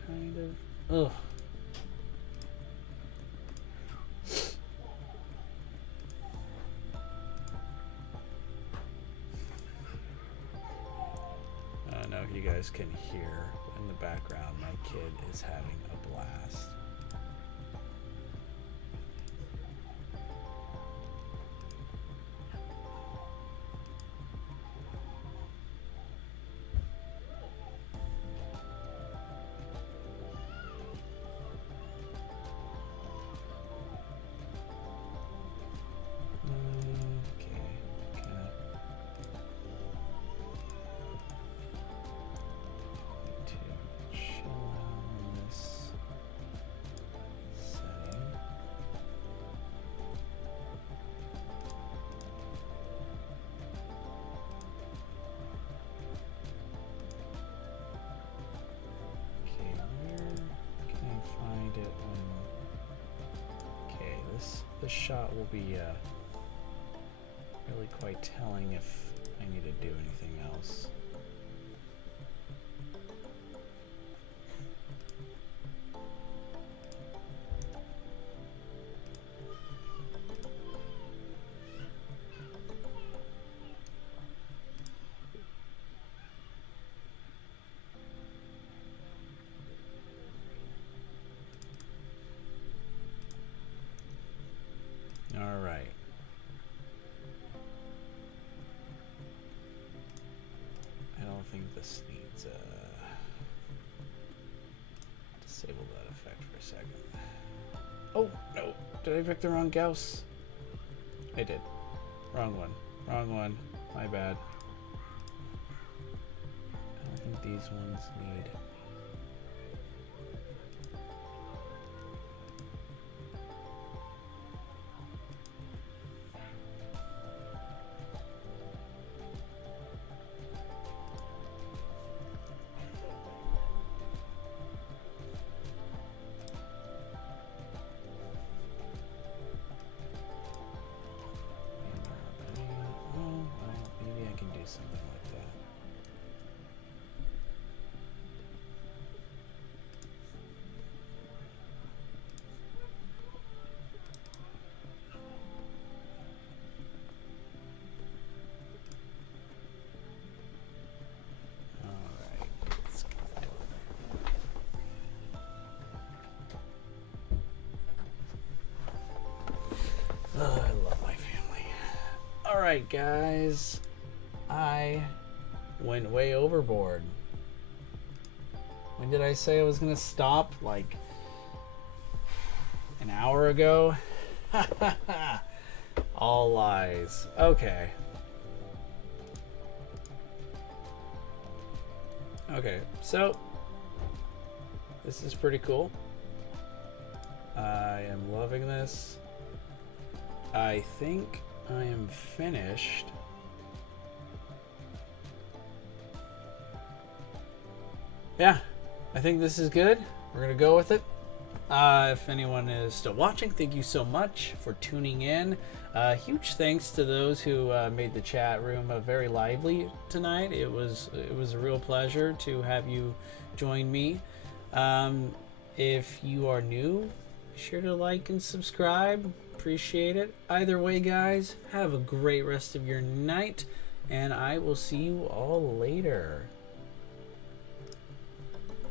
Kind of. Ugh. I don't know if you guys can hear in the background, my kid is having a blast. This shot will be really quite telling if I need to do anything else. All right. I don't think this needs disable that effect for a second. Oh no! Did I pick the wrong Gyaos? I did. Wrong one. Wrong one. My bad. I don't think these ones need. Something like that. All right, let's get it. Oh, I love my family. All right, guys. I went way overboard. When did I say I was gonna stop? Like an hour ago? All lies. Okay. Okay, so this is pretty cool. I am loving this. I think I am finished. Yeah, I think this is good. We're gonna go with it. If anyone is still watching, thank you so much for tuning in. Huge thanks to those who made the chat room very lively tonight. It was a real pleasure to have you join me. If you are new, be sure to like and subscribe. Appreciate it. Either way, guys, have a great rest of your night, and I will see you all later.